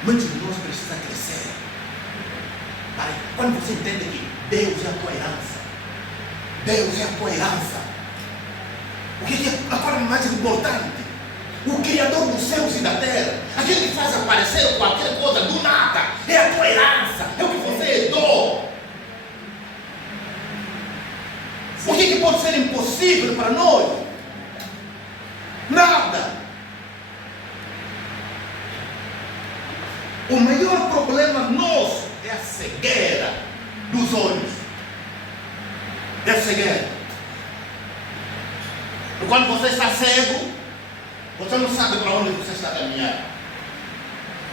Muitos de nós precisam crescer. Quando você entende que Deus é a tua herança, Deus é a tua herança, o que é a coisa mais importante? O Criador dos céus e da terra, aquele que faz aparecer qualquer coisa do nada, é a tua herança, é o que você herdou. O que pode ser impossível para nós? Nada. O maior problema nosso é a cegueira dos olhos. É a cegueira. E quando você está cego, você não sabe para onde você está caminhando.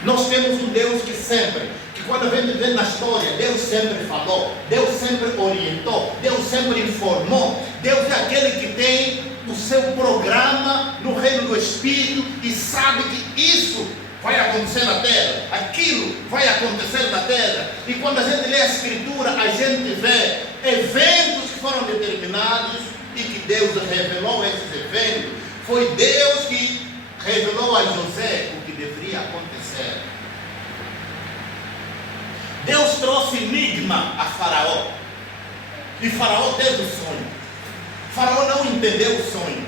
Nós temos um Deus que quando vem viver na história, Deus sempre falou, Deus sempre orientou, Deus sempre informou. Deus é aquele que tem o seu programa no reino do Espírito e sabe que isso vai acontecer na terra, aquilo vai acontecer na terra. E quando a gente lê a Escritura, a gente vê eventos que foram determinados e que Deus revelou esses eventos. Foi Deus que revelou a José o que deveria acontecer. Deus trouxe enigma a Faraó. E Faraó teve o sonho. Faraó não entendeu o sonho.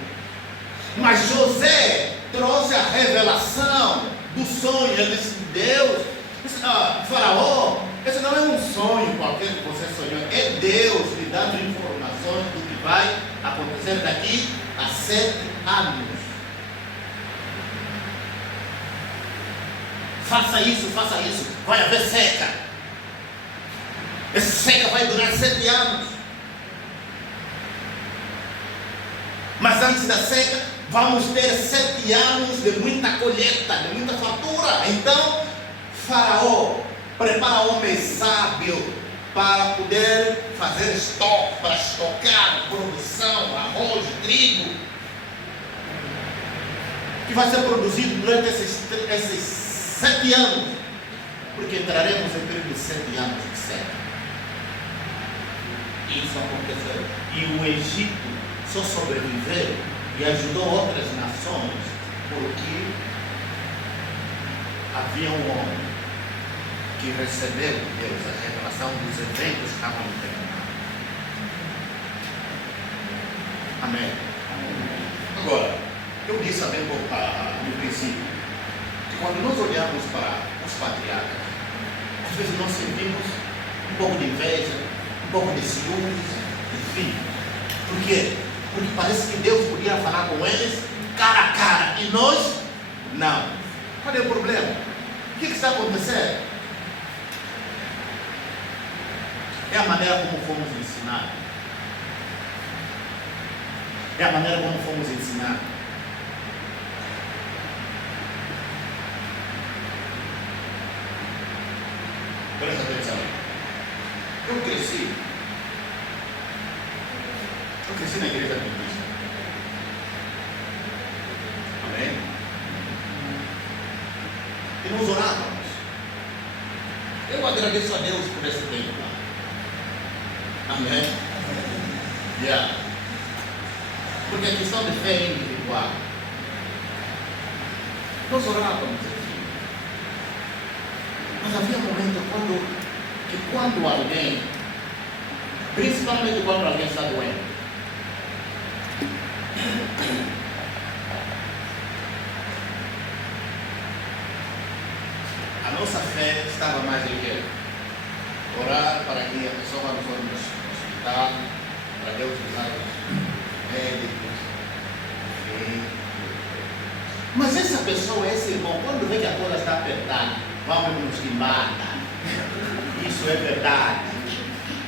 Mas José trouxe a revelação do sonho. Ele disse: Deus, Faraó, esse não é um sonho qualquer que você sonhou. É Deus lhe dando informações do que vai acontecer daqui a 7 anos. Faça isso, vai haver seca. Essa seca vai durar 7 anos. Mas antes da seca, vamos ter 7 anos de muita colheita, de muita fartura. Então, Faraó prepara homens sábios para poder fazer estoque, para estocar produção, arroz, trigo, que vai ser produzido durante esses 7 anos, porque entraremos em período de 7 anos de seca. Isso aconteceu. E o Egito só sobreviveu e ajudou outras nações porque havia um homem que recebeu de Deus a revelação dos eventos que estavam terminados. Amém. Agora, eu disse também no princípio que quando nós olhamos para os patriarcas, às vezes nós sentimos um pouco de inveja, um pouco de ciúmes, enfim. Por quê? Porque parece que Deus podia falar com eles cara a cara e nós não. Qual é o problema? O que está acontecendo? É a maneira como fomos ensinados. É a maneira como fomos ensinados. Presta atenção. Eu cresci na igreja adventista. Amém? E nós orávamos. Eu agradeço a Deus por esse tempo lá. Amém? Yeah. Porque a questão de fé é individual. Nós orávamos aqui. Mas havia momentos quando alguém, principalmente quando alguém está doente, a nossa fé estava mais em quê? Orar para que a pessoa não fosse no hospital, para Deus usar os médicos. Mas essa pessoa, esse irmão, quando vê que a coisa está apertada, vamos nos mata. Isso é verdade.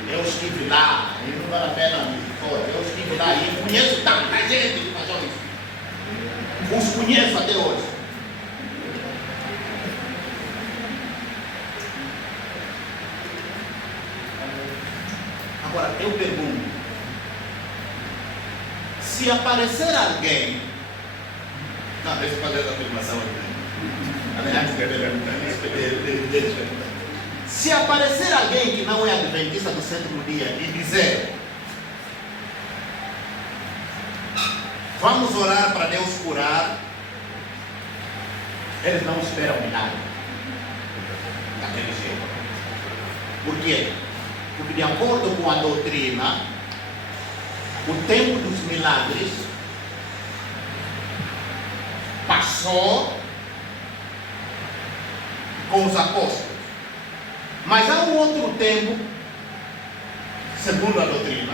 Eu estive lá, e não vale a pena me expor. Eu estive lá e conheço tanta gente que faz isso. Os conheço até hoje. Agora, eu pergunto, se aparecer alguém, não, deixa eu fazer essa afirmação aqui. Se aparecer alguém que não é adventista do sétimo dia e dizer, vamos orar para Deus curar, eles não esperam milagre daquele jeito. Por quê? Porque de acordo com a doutrina, o tempo dos milagres passou com os apóstolos. Mas há um outro tempo, segundo a doutrina,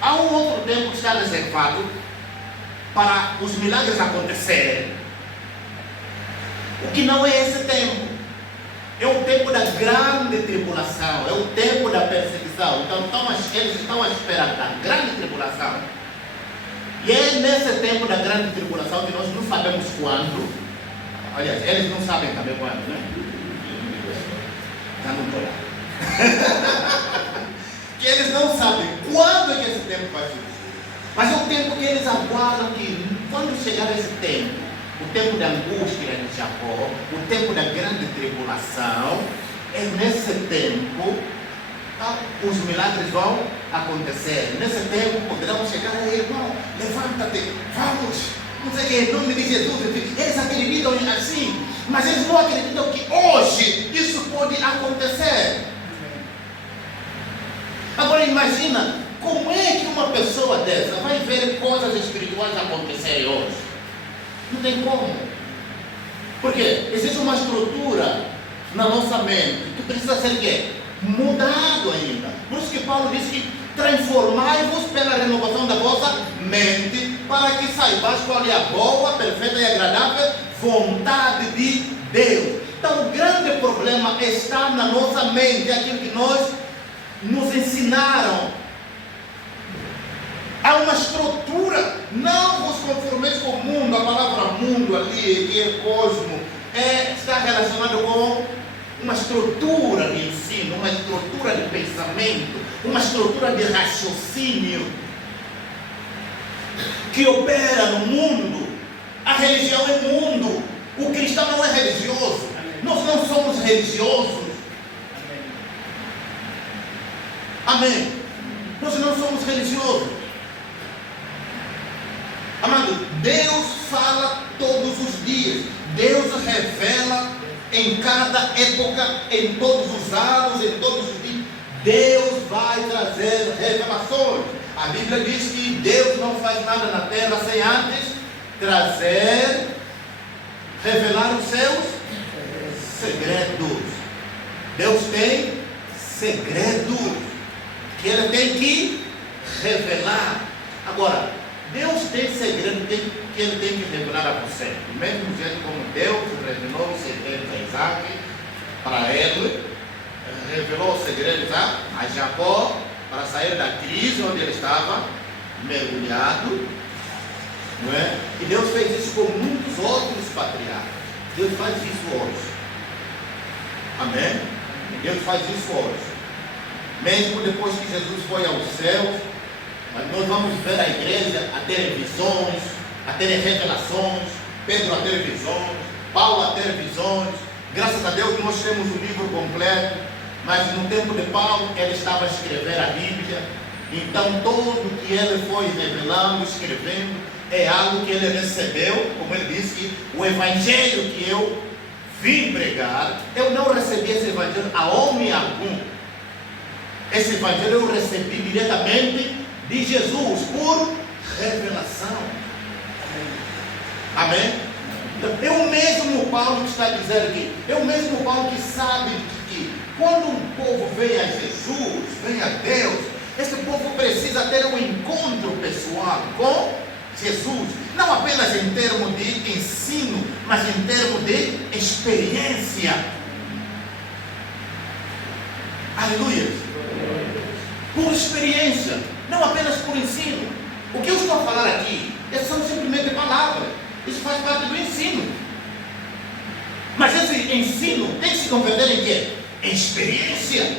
há um outro tempo que está reservado para os milagres acontecerem. O que não é esse tempo. É o tempo da grande tribulação, é o tempo da perseguição. Então eles estão à espera da grande tribulação. E é nesse tempo da grande tribulação que nós não sabemos quando. Aliás, eles não sabem também quando, né? Já não estou lá. Que eles não sabem quando é que esse tempo vai surgir. Mas é o tempo que eles aguardam que, quando chegar esse tempo, o tempo da angústia de Jacó, o tempo da grande tribulação, é nesse tempo os milagres vão acontecer. Nesse tempo poderão chegar aí, irmão, levanta-te, vamos, não sei o que, em nome de Jesus. Eles acreditam assim, mas eles não acreditam que hoje isso pode acontecer. Agora imagina, como é que uma pessoa dessa vai ver coisas espirituais acontecerem hoje? Não tem como. Porque existe uma estrutura na nossa mente que precisa ser quê? Mudado ainda. Por isso que Paulo diz que transformai-vos pela renovação da vossa mente, para que saibais qual é a boa, perfeita e agradável vontade de Deus. Então o grande problema está na nossa mente, aquilo que nos ensinaram. Há uma estrutura. Não vos conformeis com o mundo. A palavra mundo ali, que é cosmo, está relacionado com uma estrutura de ensino, uma estrutura de pensamento, uma estrutura de raciocínio que opera no mundo. A religião é mundo. O cristão não é religioso. Nós não somos religiosos. Amém. Nós não somos religiosos. Amado, Deus fala todos os dias. Deus revela em cada época, em todos os anos, em todos os dias. Deus vai trazer revelações. A Bíblia diz que Deus não faz nada na terra sem antes trazer, revelar os seus segredos. Deus tem segredos que Ele tem que revelar. Agora, Deus tem segredo que Ele tem que revelar a você. Do mesmo jeito como Deus revelou os segredos a Isaac, para ele, revelou os segredos a Jacó, para sair da crise onde ele estava mergulhado, não é? E Deus fez isso com muitos outros patriarcas. Deus faz isso hoje. Amém? Deus faz isso hoje. Mesmo depois que Jesus foi aos céus, nós vamos ver a igreja a ter visões, a ter revelações, Pedro a ter visões, Paulo a ter visões. Graças a Deus nós temos o livro completo, mas no tempo de Paulo ele estava a escrever a Bíblia. Então tudo que ele foi revelando, escrevendo, é algo que ele recebeu. Como ele disse, que o evangelho que eu vim pregar, eu não recebi esse evangelho a homem algum. Esse evangelho eu recebi diretamente de Jesus, por revelação. Amém? É o mesmo Paulo que está a dizer aqui. É o mesmo Paulo que sabe que quando um povo vem a Jesus, vem a Deus, esse povo precisa ter um encontro pessoal com Jesus. Não apenas em termos de ensino, mas em termos de experiência. Aleluia. Por experiência, não apenas por ensino. O que eu estou a falar aqui são simplesmente palavras. Isso faz parte do ensino. Mas esse ensino tem que se converter em quê? Em experiência.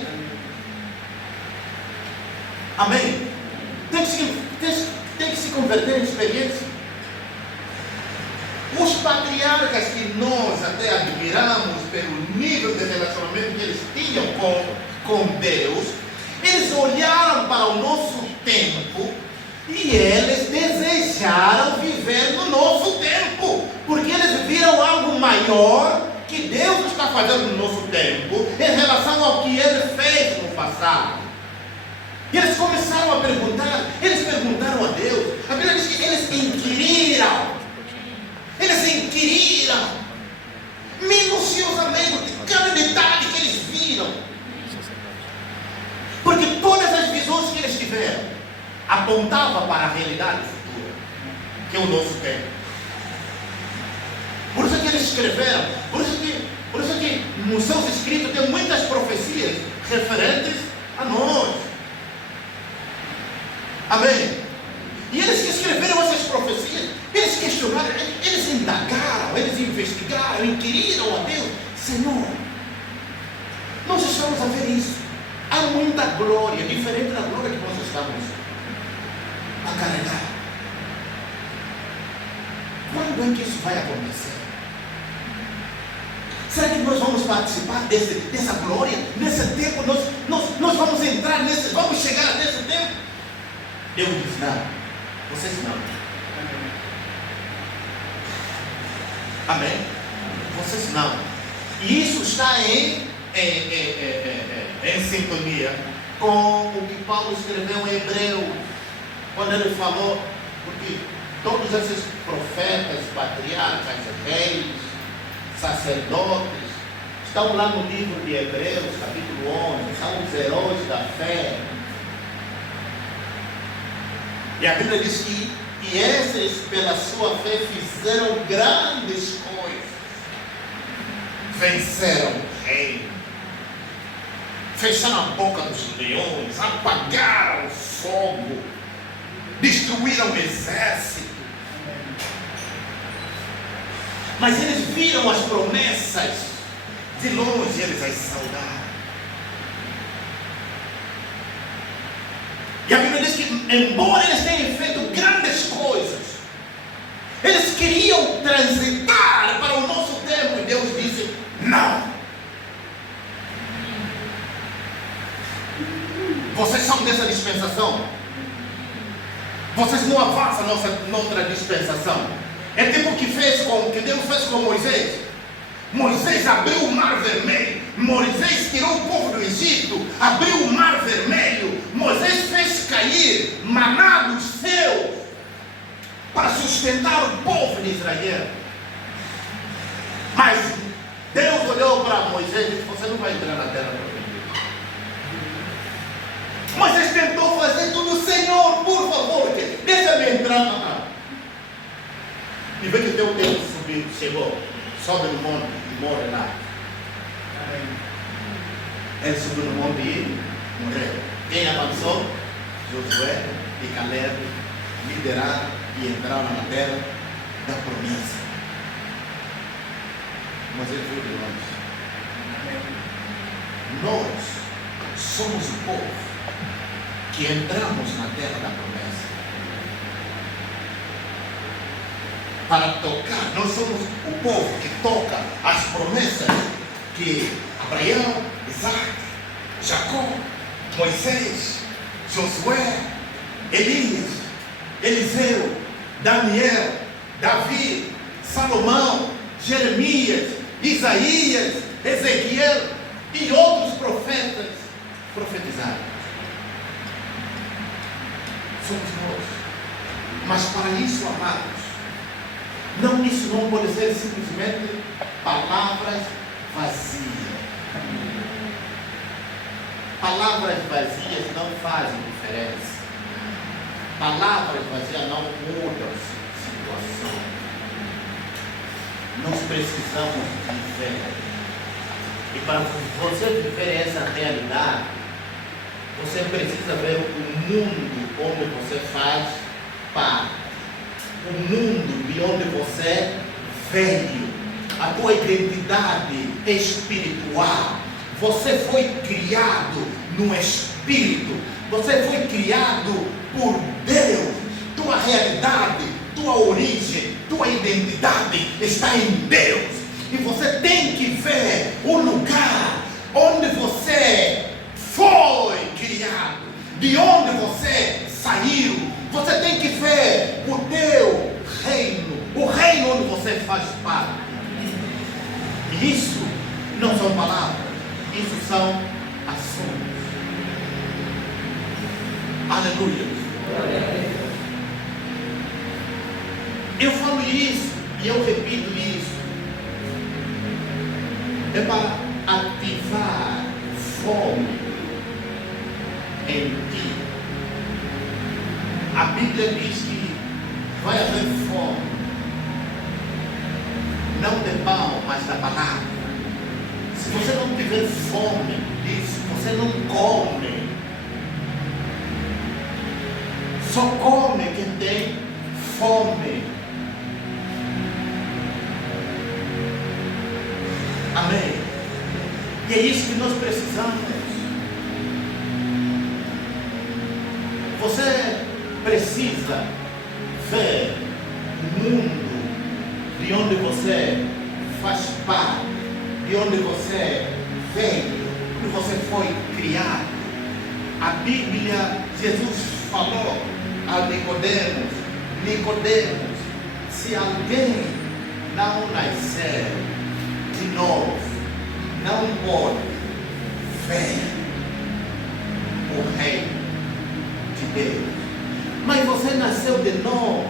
Amém? Tem que se converter em experiência. Os patriarcas que nós até admiramos pelo nível de relacionamento que eles tinham com Deus, eles olharam para o nosso tempo e eles desejaram viver no nosso tempo, porque eles viram algo maior que Deus está fazendo no nosso tempo em relação ao que Ele fez no passado. E eles começaram a perguntar, eles perguntaram a Deus. A Bíblia diz que eles inquiriram minuciosamente cada detalhe que eles viram, porque todas as visões que eles tiveram apontavam para a realidade futura, que é o nosso tempo. Por isso que eles escreveram, por isso que nos seus escritos tem muitas profecias referentes a nós. Amém? E eles que escreveram essas profecias, eles questionaram, eles indagaram, eles investigaram, inquiriram a Deus. Senhor, nós estamos a ver isso. Há muita glória, diferente da glória que nós estamos a carregar. Quando é que isso vai acontecer? Será que nós vamos participar dessa glória? Nesse tempo, nós vamos entrar vamos chegar nesse tempo? Deus diz, não, vocês não. Amém? Vocês não. E isso está em sintonia com o que Paulo escreveu em Hebreus, quando ele falou, porque todos esses profetas, patriarcas, reis, sacerdotes, estão lá no livro de Hebreus, capítulo 11, são os heróis da fé. E a Bíblia diz que esses, pela sua fé, fizeram grandes coisas, venceram o reino, fecharam a boca dos leões, apagaram o fogo, destruíram o exército. Mas eles viram as promessas, de longe eles as saudaram. E a Bíblia diz que, embora eles tenham feito grandes coisas, eles queriam transitar para o nosso tempo, e Deus disse: não. Vocês são dessa dispensação. Vocês não avançam noutra dispensação. É tipo o que Deus fez com Moisés. Moisés abriu o mar vermelho. Moisés tirou o povo do Egito, abriu o mar vermelho. Moisés fez cair maná dos céus para sustentar o povo de Israel. Mas Deus olhou para Moisés e disse: você não vai entrar na terra prometida. Moisés tentou fazer tudo: Senhor, por favor, deixa-me entrar. E vê que o teu tempo subiu, chegou. Sobe no monte e morre lá. Ele subiu no monte e morreu. Quem avançou? Josué e Caleb lideraram e entraram na terra da promessa. Mas ele foi de longe. Nós somos o povo que entramos na terra da promessa. Para tocar, nós somos o povo que toca as promessas que Abraão, Isaac, Jacó, Moisés, Josué, Elias, Eliseu, Daniel, Davi, Salomão, Jeremias, Isaías, Ezequiel e outros profetas profetizaram. Somos nós. Mas para isso, amados, isso não pode ser simplesmente palavras vazias. Palavras vazias não fazem diferença. Palavras vazias não mudam a situação. Nós precisamos viver. E para você viver essa realidade, você precisa ver o mundo onde você faz parte. O mundo de onde você veio, a tua identidade espiritual. Você foi criado no Espírito, você foi criado por Deus. Tua realidade, tua origem, tua identidade está em Deus. E você tem que ver o lugar onde você foi criado, de onde você saiu. Você tem que ver o teu reino, o reino onde você faz parte. E isso não são palavras, isso são ações. Aleluia. Eu falo isso e eu repito isso. É para ativar fome em ti. A Bíblia diz que vai haver fome, não de pão, mas da palavra. Se você não tiver fome disso, você não come. Só come quem tem fome. Amém? E é isso que nós precisamos. Você precisa ver o mundo de onde você faz parte, de onde você veio, onde você foi criado. A Bíblia, Jesus falou a Nicodemos: Nicodemos, se alguém não nascer de novo, não pode ver o reino de Deus. Mas você nasceu de novo.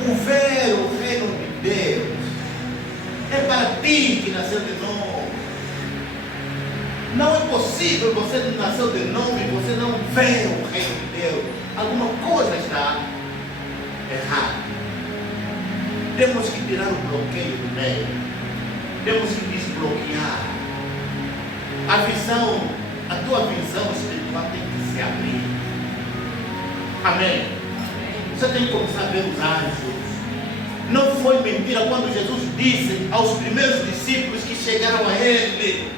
O ver o reino de Deus é para ti que nasceu de novo. Não é possível você não nasceu de novo e você não vê o reino de Deus. Alguma coisa está errada. Temos que tirar o bloqueio do meio. Temos que desbloquear. A tua visão espiritual tem que se abrir. Amém? Você tem que começar a ver os anjos. Não foi mentira quando Jesus disse aos primeiros discípulos que chegaram a Ele: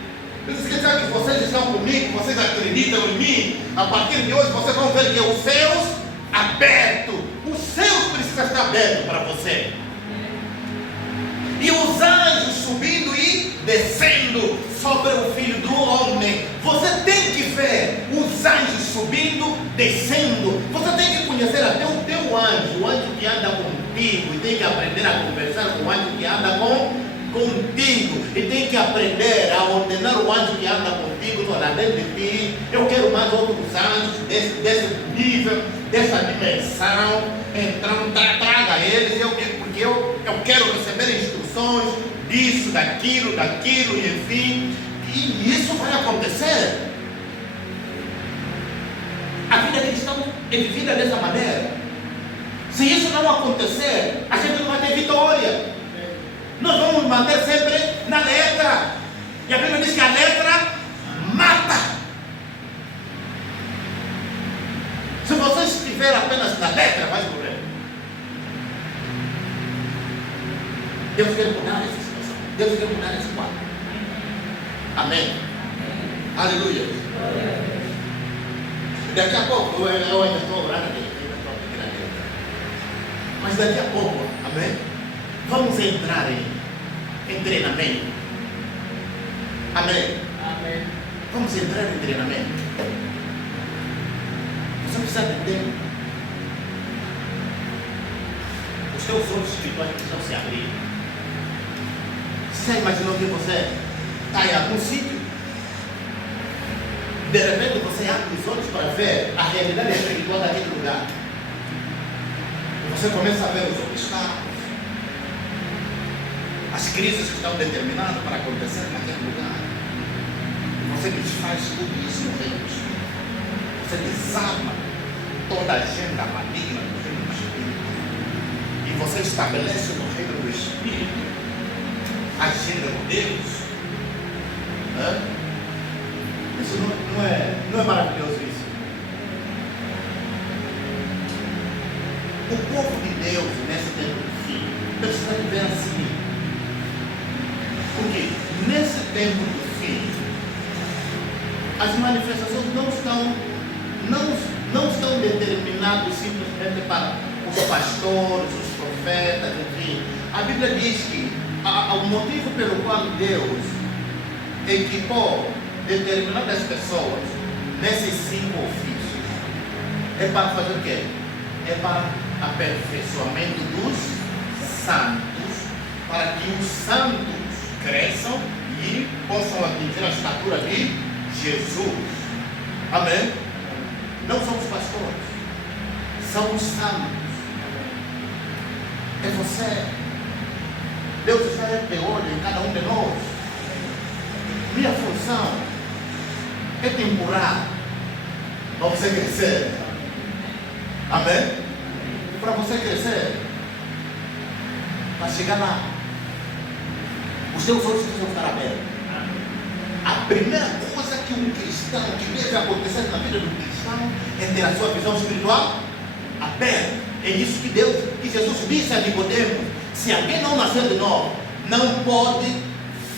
Ele disse, sabe que vocês estão comigo, vocês acreditam em mim, a partir de hoje vocês vão ver que os céus abertos, os céus precisam estar abertos para você, e os anjos subindo e descendo sobre o Filho do Homem. Você tem que ver os anjos subindo, descendo. Você tem que conhecer até o teu anjo, o anjo que anda contigo, e tem que aprender a conversar com o anjo que anda contigo, e tem que aprender a ordenar o anjo que anda contigo lá dentro de ti. Eu quero mais outros anjos desse nível, dessa dimensão. Então traga eles, porque eu quero receber instruções disso, daquilo, e enfim, e isso vai acontecer. A vida cristã é vivida dessa maneira. Se isso não acontecer, a gente não vai ter vitória. Nós vamos manter sempre na letra, e a Bíblia diz que a letra mata. Se você estiver apenas na letra, vai morrer. Deus quer mudar essa situação. Deus quer mudar esse quadro. Amém? Aleluia. Daqui a pouco, eu ainda estou orando aqui, mas daqui a pouco, amém? Vamos entrar em treinamento. Amém? Amém. Vamos entrar em treinamento. Você precisa entender. Os teus olhos espirituais precisam se abrir. Você imaginou que você está em algum sítio? De repente você abre os olhos para ver a realidade espiritual daquele lugar. E você começa a ver os obstáculos, as crises que estão determinadas para acontecer naquele lugar. E você desfaz tudo isso no reino do Espírito. Você desarma toda a agenda maligna do reino do Espírito. E você estabelece no reino do Espírito a agenda de Deus. Isso não é maravilhoso isso? O povo de Deus nesse tempo do fim precisa viver assim. Porque nesse tempo do fim as manifestações não estão determinadas simplesmente para os pastores, os profetas, enfim. A Bíblia diz que o motivo pelo qual Deus equipou determinadas pessoas nesses 5 ofícios é para fazer o quê? É para aperfeiçoamento dos santos, para que os santos cresçam e possam atingir a estatura de Jesus. Amém? Não são os pastores, são os santos. É você. Deus está de olho em cada um de nós. Minha função é te empurrar para você crescer. Amém? Para você crescer, para chegar lá, os teus olhos precisam estar abertos. A primeira coisa que um cristão, que deve acontecer na vida do cristão, é ter a sua visão espiritual aberta. É isso que Jesus disse a Nicodemo: se alguém não nascer de novo, não pode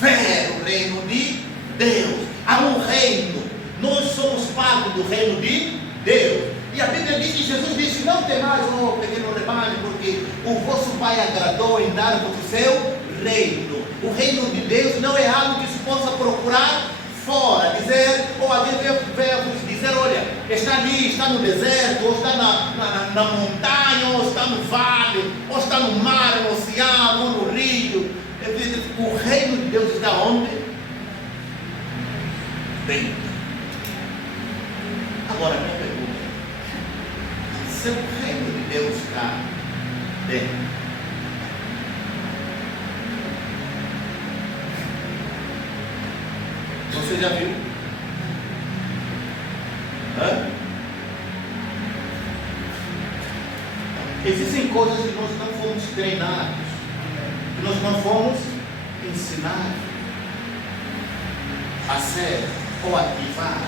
ver o reino de Deus. Há um reino, nós somos parte do reino de Deus. E a Bíblia diz que Jesus disse: não temais, ó pequeno rebanho, porque o vosso Pai agradou em dar-vos o seu reino. O reino de Deus não é algo que se possa procurar fora, dizer, ou alguém veio vos dizer: olha, está ali, está no deserto, ou está na montanha, ou está no vale, ou está no mar, no oceano, ou no rio. O reino de Deus está onde? Dentro. Agora, minha pergunta: se o reino de Deus está dentro, você já viu? Existem coisas que nós não fomos treinados, que nós não fomos ensinados a ser ou ativar.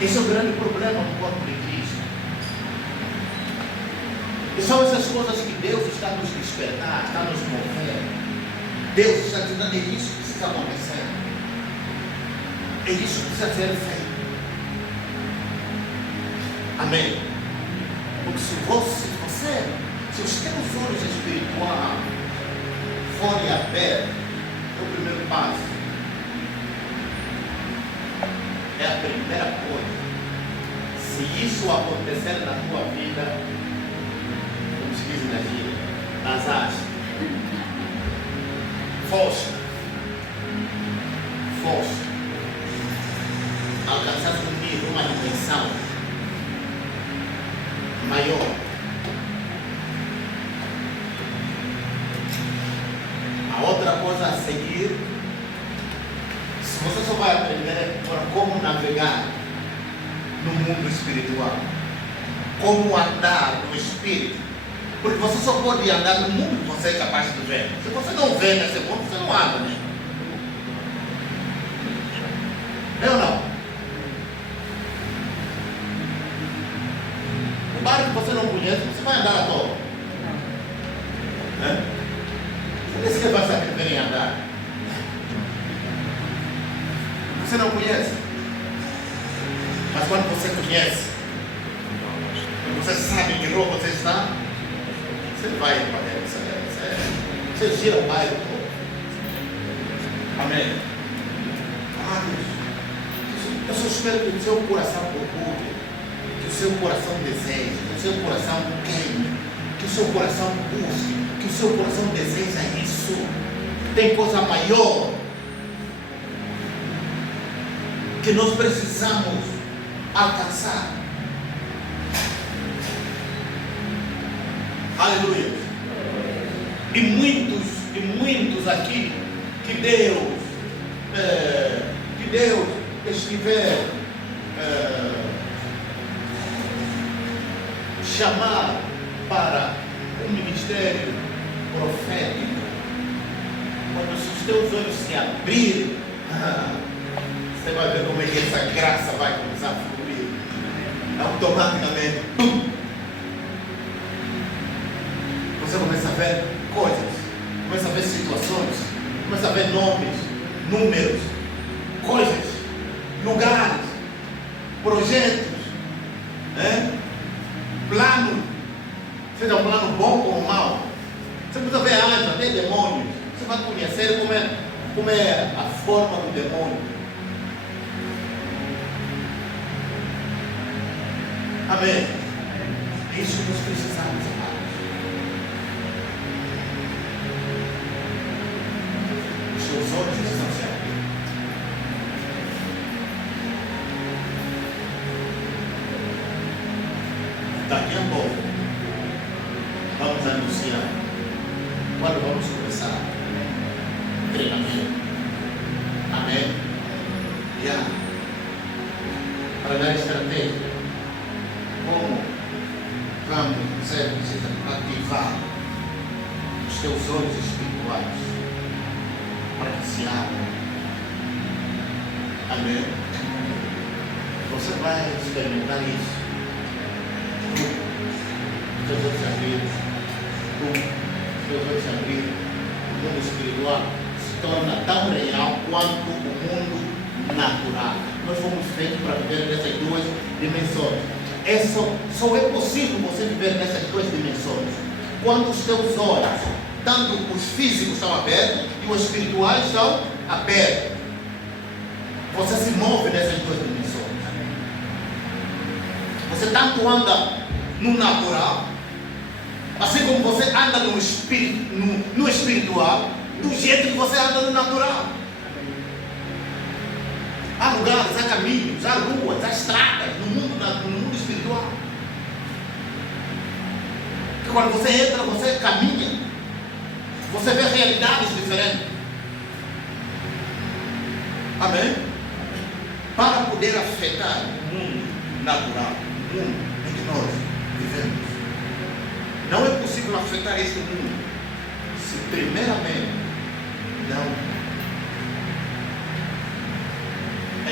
Esse é o grande problema no corpo de Cristo. E são essas coisas que Deus está nos despertar, está nos mover. Deus está dizendo, é isso que precisa acontecer. É isso que precisa ser feito. Amém? Porque se os teus olhos espirituais forem abertos, é o primeiro passo. É a primeira coisa. Se isso acontecer na tua vida, como se diz na vida, nas asas, força, alcançar um nível, uma dimensão maior. A outra coisa a seguir, se você só vai aprender como navegar no mundo espiritual, como andar no espírito, porque você só pode andar no mundo que você é capaz de ver. Se você não vê nesse mundo, você não anda, né? É ou não? O barco que você não conhece, você vai andar à toa. Né? Você nem sequer vai saber bem andar. Você não conhece. Mas quando você conhece, quando você sabe que rua você está, você vai para dentro. Você gira o bairro todo. Amém? Ah, Deus, eu só espero que o seu coração procure, que o seu coração deseje, que o seu coração queime, que o seu coração busque, que o seu coração deseja isso. Tem coisa maior que nós precisamos alcançar. Aleluia. E muitos aqui que Deus estiver chamar para um ministério profético, quando os teus olhos se abrirem, você vai ver como é que essa graça vai começar a fluir. Automaticamente, você começa a ver coisas, começa a ver situações, começa a ver nomes, números, coisas, lugares, projetos, planos, seja um plano bom ou mau. Você precisa ver anjos, até demônios. Você vai conhecer como é a forma do demônio. Amém? É isso que nós precisamos, amados. Os seus olhos precisam se abrir. Daqui a pouco vamos anunciar quando vamos começar o treinamento. Amém? Para dar estratégia, como vamos ativar os teus olhos espirituais para que se abram. Amém? Você vai experimentar isso. Teus olhos abridos, teus olhos abridos, o mundo espiritual se torna tão real quanto o mundo natural. Nós fomos feitos para viver nessas duas dimensões. Só é possível você viver nessas duas dimensões quando os teus olhos, tanto os físicos, estão abertos e os espirituais estão abertos. Você se move nessas duas dimensões. Você tanto anda no natural, assim como você anda no espiritual, do jeito que você anda no natural. Há lugares, há caminhos, há ruas, há estradas no mundo espiritual. Que quando você entra, você caminha, você vê realidades diferentes. Amém? Para poder afetar o mundo natural, o mundo em que nós vivemos. Não é possível afetar este mundo se primeiramente não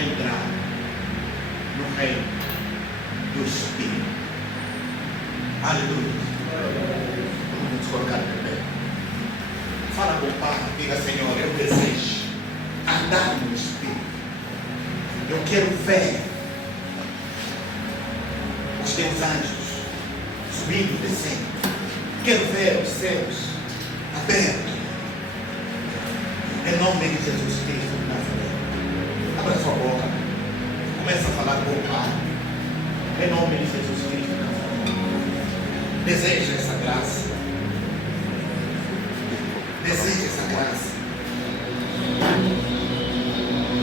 entrar no reino do Espírito. Aleluia. Vamos nos colocar de pé. Fala com o Pai, diga: Senhor, eu desejo andar no Espírito. Eu quero ver os teus anjos subindo e descendo. Quero ver os céus abertos. Em nome de Jesus Cristo de Nazaré. Abra sua boca. Começa a falar com o Pai. Em nome de Jesus Cristo de Nazaré. Deseja essa graça. Deseja essa graça.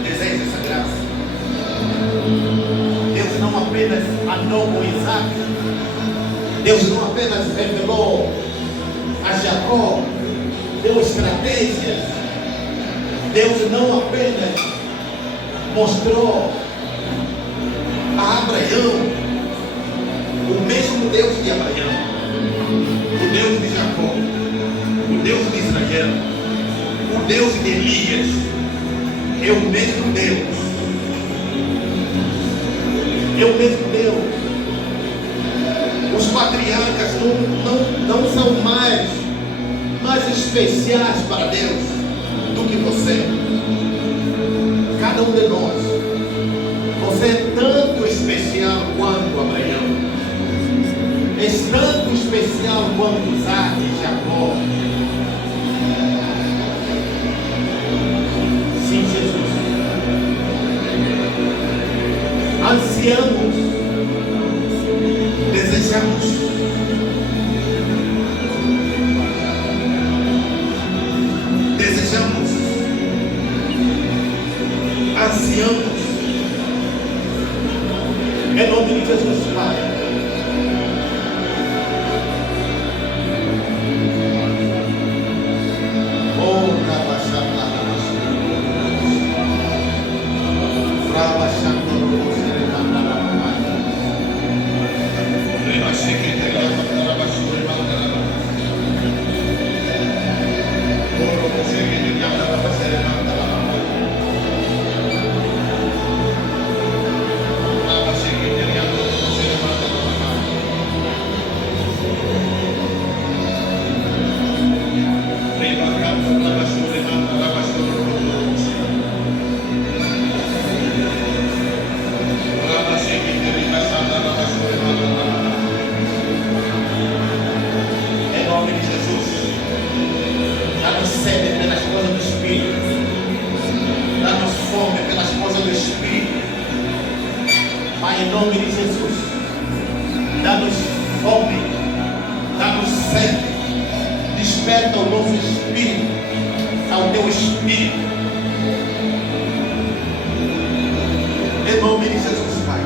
Deseja essa graça. Deus não apenas andou com Isaac. Deus não apenas revelou a Jacó. Deu estratégias. Deus não apenas mostrou a Abraão o mesmo Deus de Abraão, o Deus de Jacó, o Deus de Israel, o Deus de Elias, é o mesmo Deus, é o mesmo Deus. Os patriarcas não são mais especiais para Deus do que você. Cada um de nós, você é tanto especial quanto Abraão, é tanto especial quanto Isaac e Jacó. Sim, Jesus. Ansiamos, desejamos, ansiamos, em nome de Jesus, Pai. Oh, Rabachata, em nome de Jesus, dá-nos fome, dá-nos sede, desperta o nosso espírito ao teu espírito, em nome de Jesus, Pai.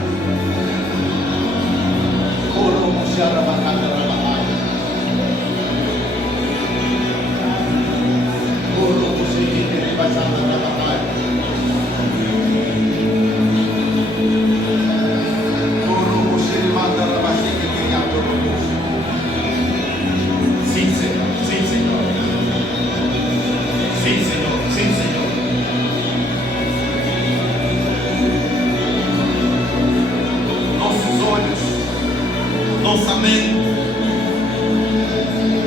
Sim, Senhor. Sim, Senhor. Sim, Senhor. Sim, Senhor. Nossos olhos, nossa mente,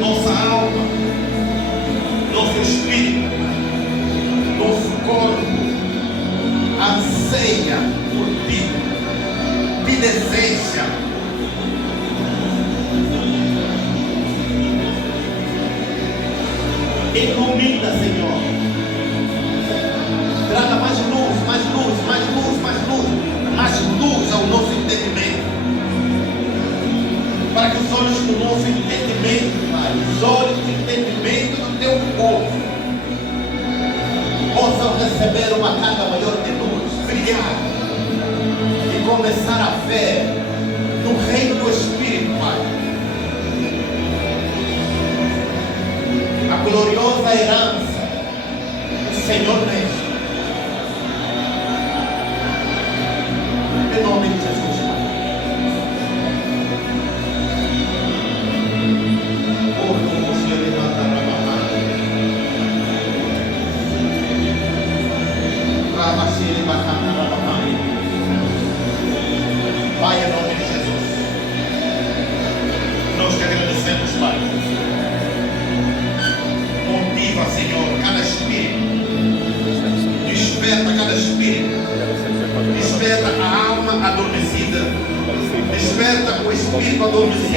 nossa alma, nosso espírito, nosso corpo anseia por ti, te deseja. Ilumina, Senhor. Traga mais luz, mais luz, mais luz, mais luz, mais luz ao nosso entendimento. Para que os olhos do nosso entendimento, Pai, os olhos do entendimento do teu povo, possam receber uma carga maior de luz, brilhar e começar a ver no reino do Espírito, Pai. A gloriosa herança do Senhor mesmo. Em nome de Jesus, Pai. Como você levanta a Pai, em nome de Jesus, nós te agradecemos. o Espírito adormecido.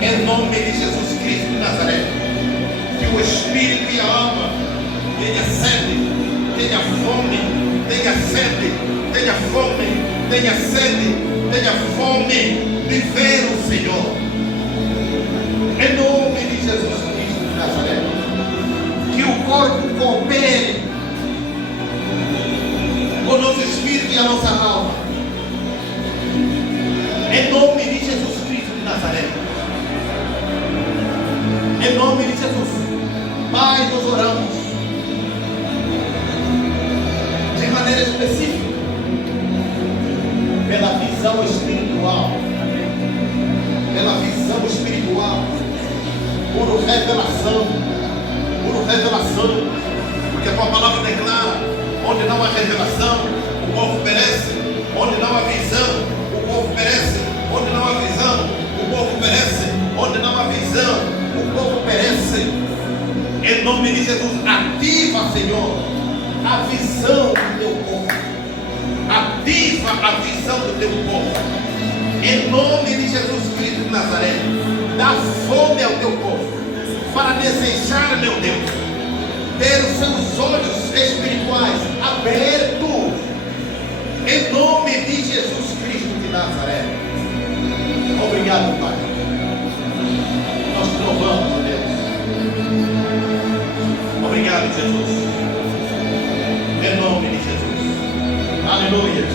Em nome de Jesus Cristo de Nazaré. Que o Espírito e a alma tenha sede, tenha fome, tenha sede, tenha fome, tenha sede, tenha fome de ver o Senhor. Em nome de Jesus Cristo de Nazaré. Que o corpo coopere com o nosso espírito e a nossa alma. Em nome de Jesus Cristo de Nazaré. Em nome de Jesus. Pai, nós oramos de maneira específica pela visão espiritual. Pela visão espiritual. Por revelação. Por revelação. Porque a tua palavra declara: onde não há revelação, o povo perece. Onde não há visão, o povo perece. Onde não há visão, o povo perece. Onde não há visão, o povo perece. Em nome de Jesus, ativa, Senhor, a visão do teu povo. Ativa a visão do teu povo. Em nome de Jesus Cristo de Nazaré, dá fome ao teu povo para desejar, meu Deus, ter os seus olhos espirituais abertos. Em nome de Jesus Cristo de Nazaré. Obrigado, Pai. Nós te louvamos, ó Deus. Obrigado, Jesus. Em nome de Jesus. Aleluia.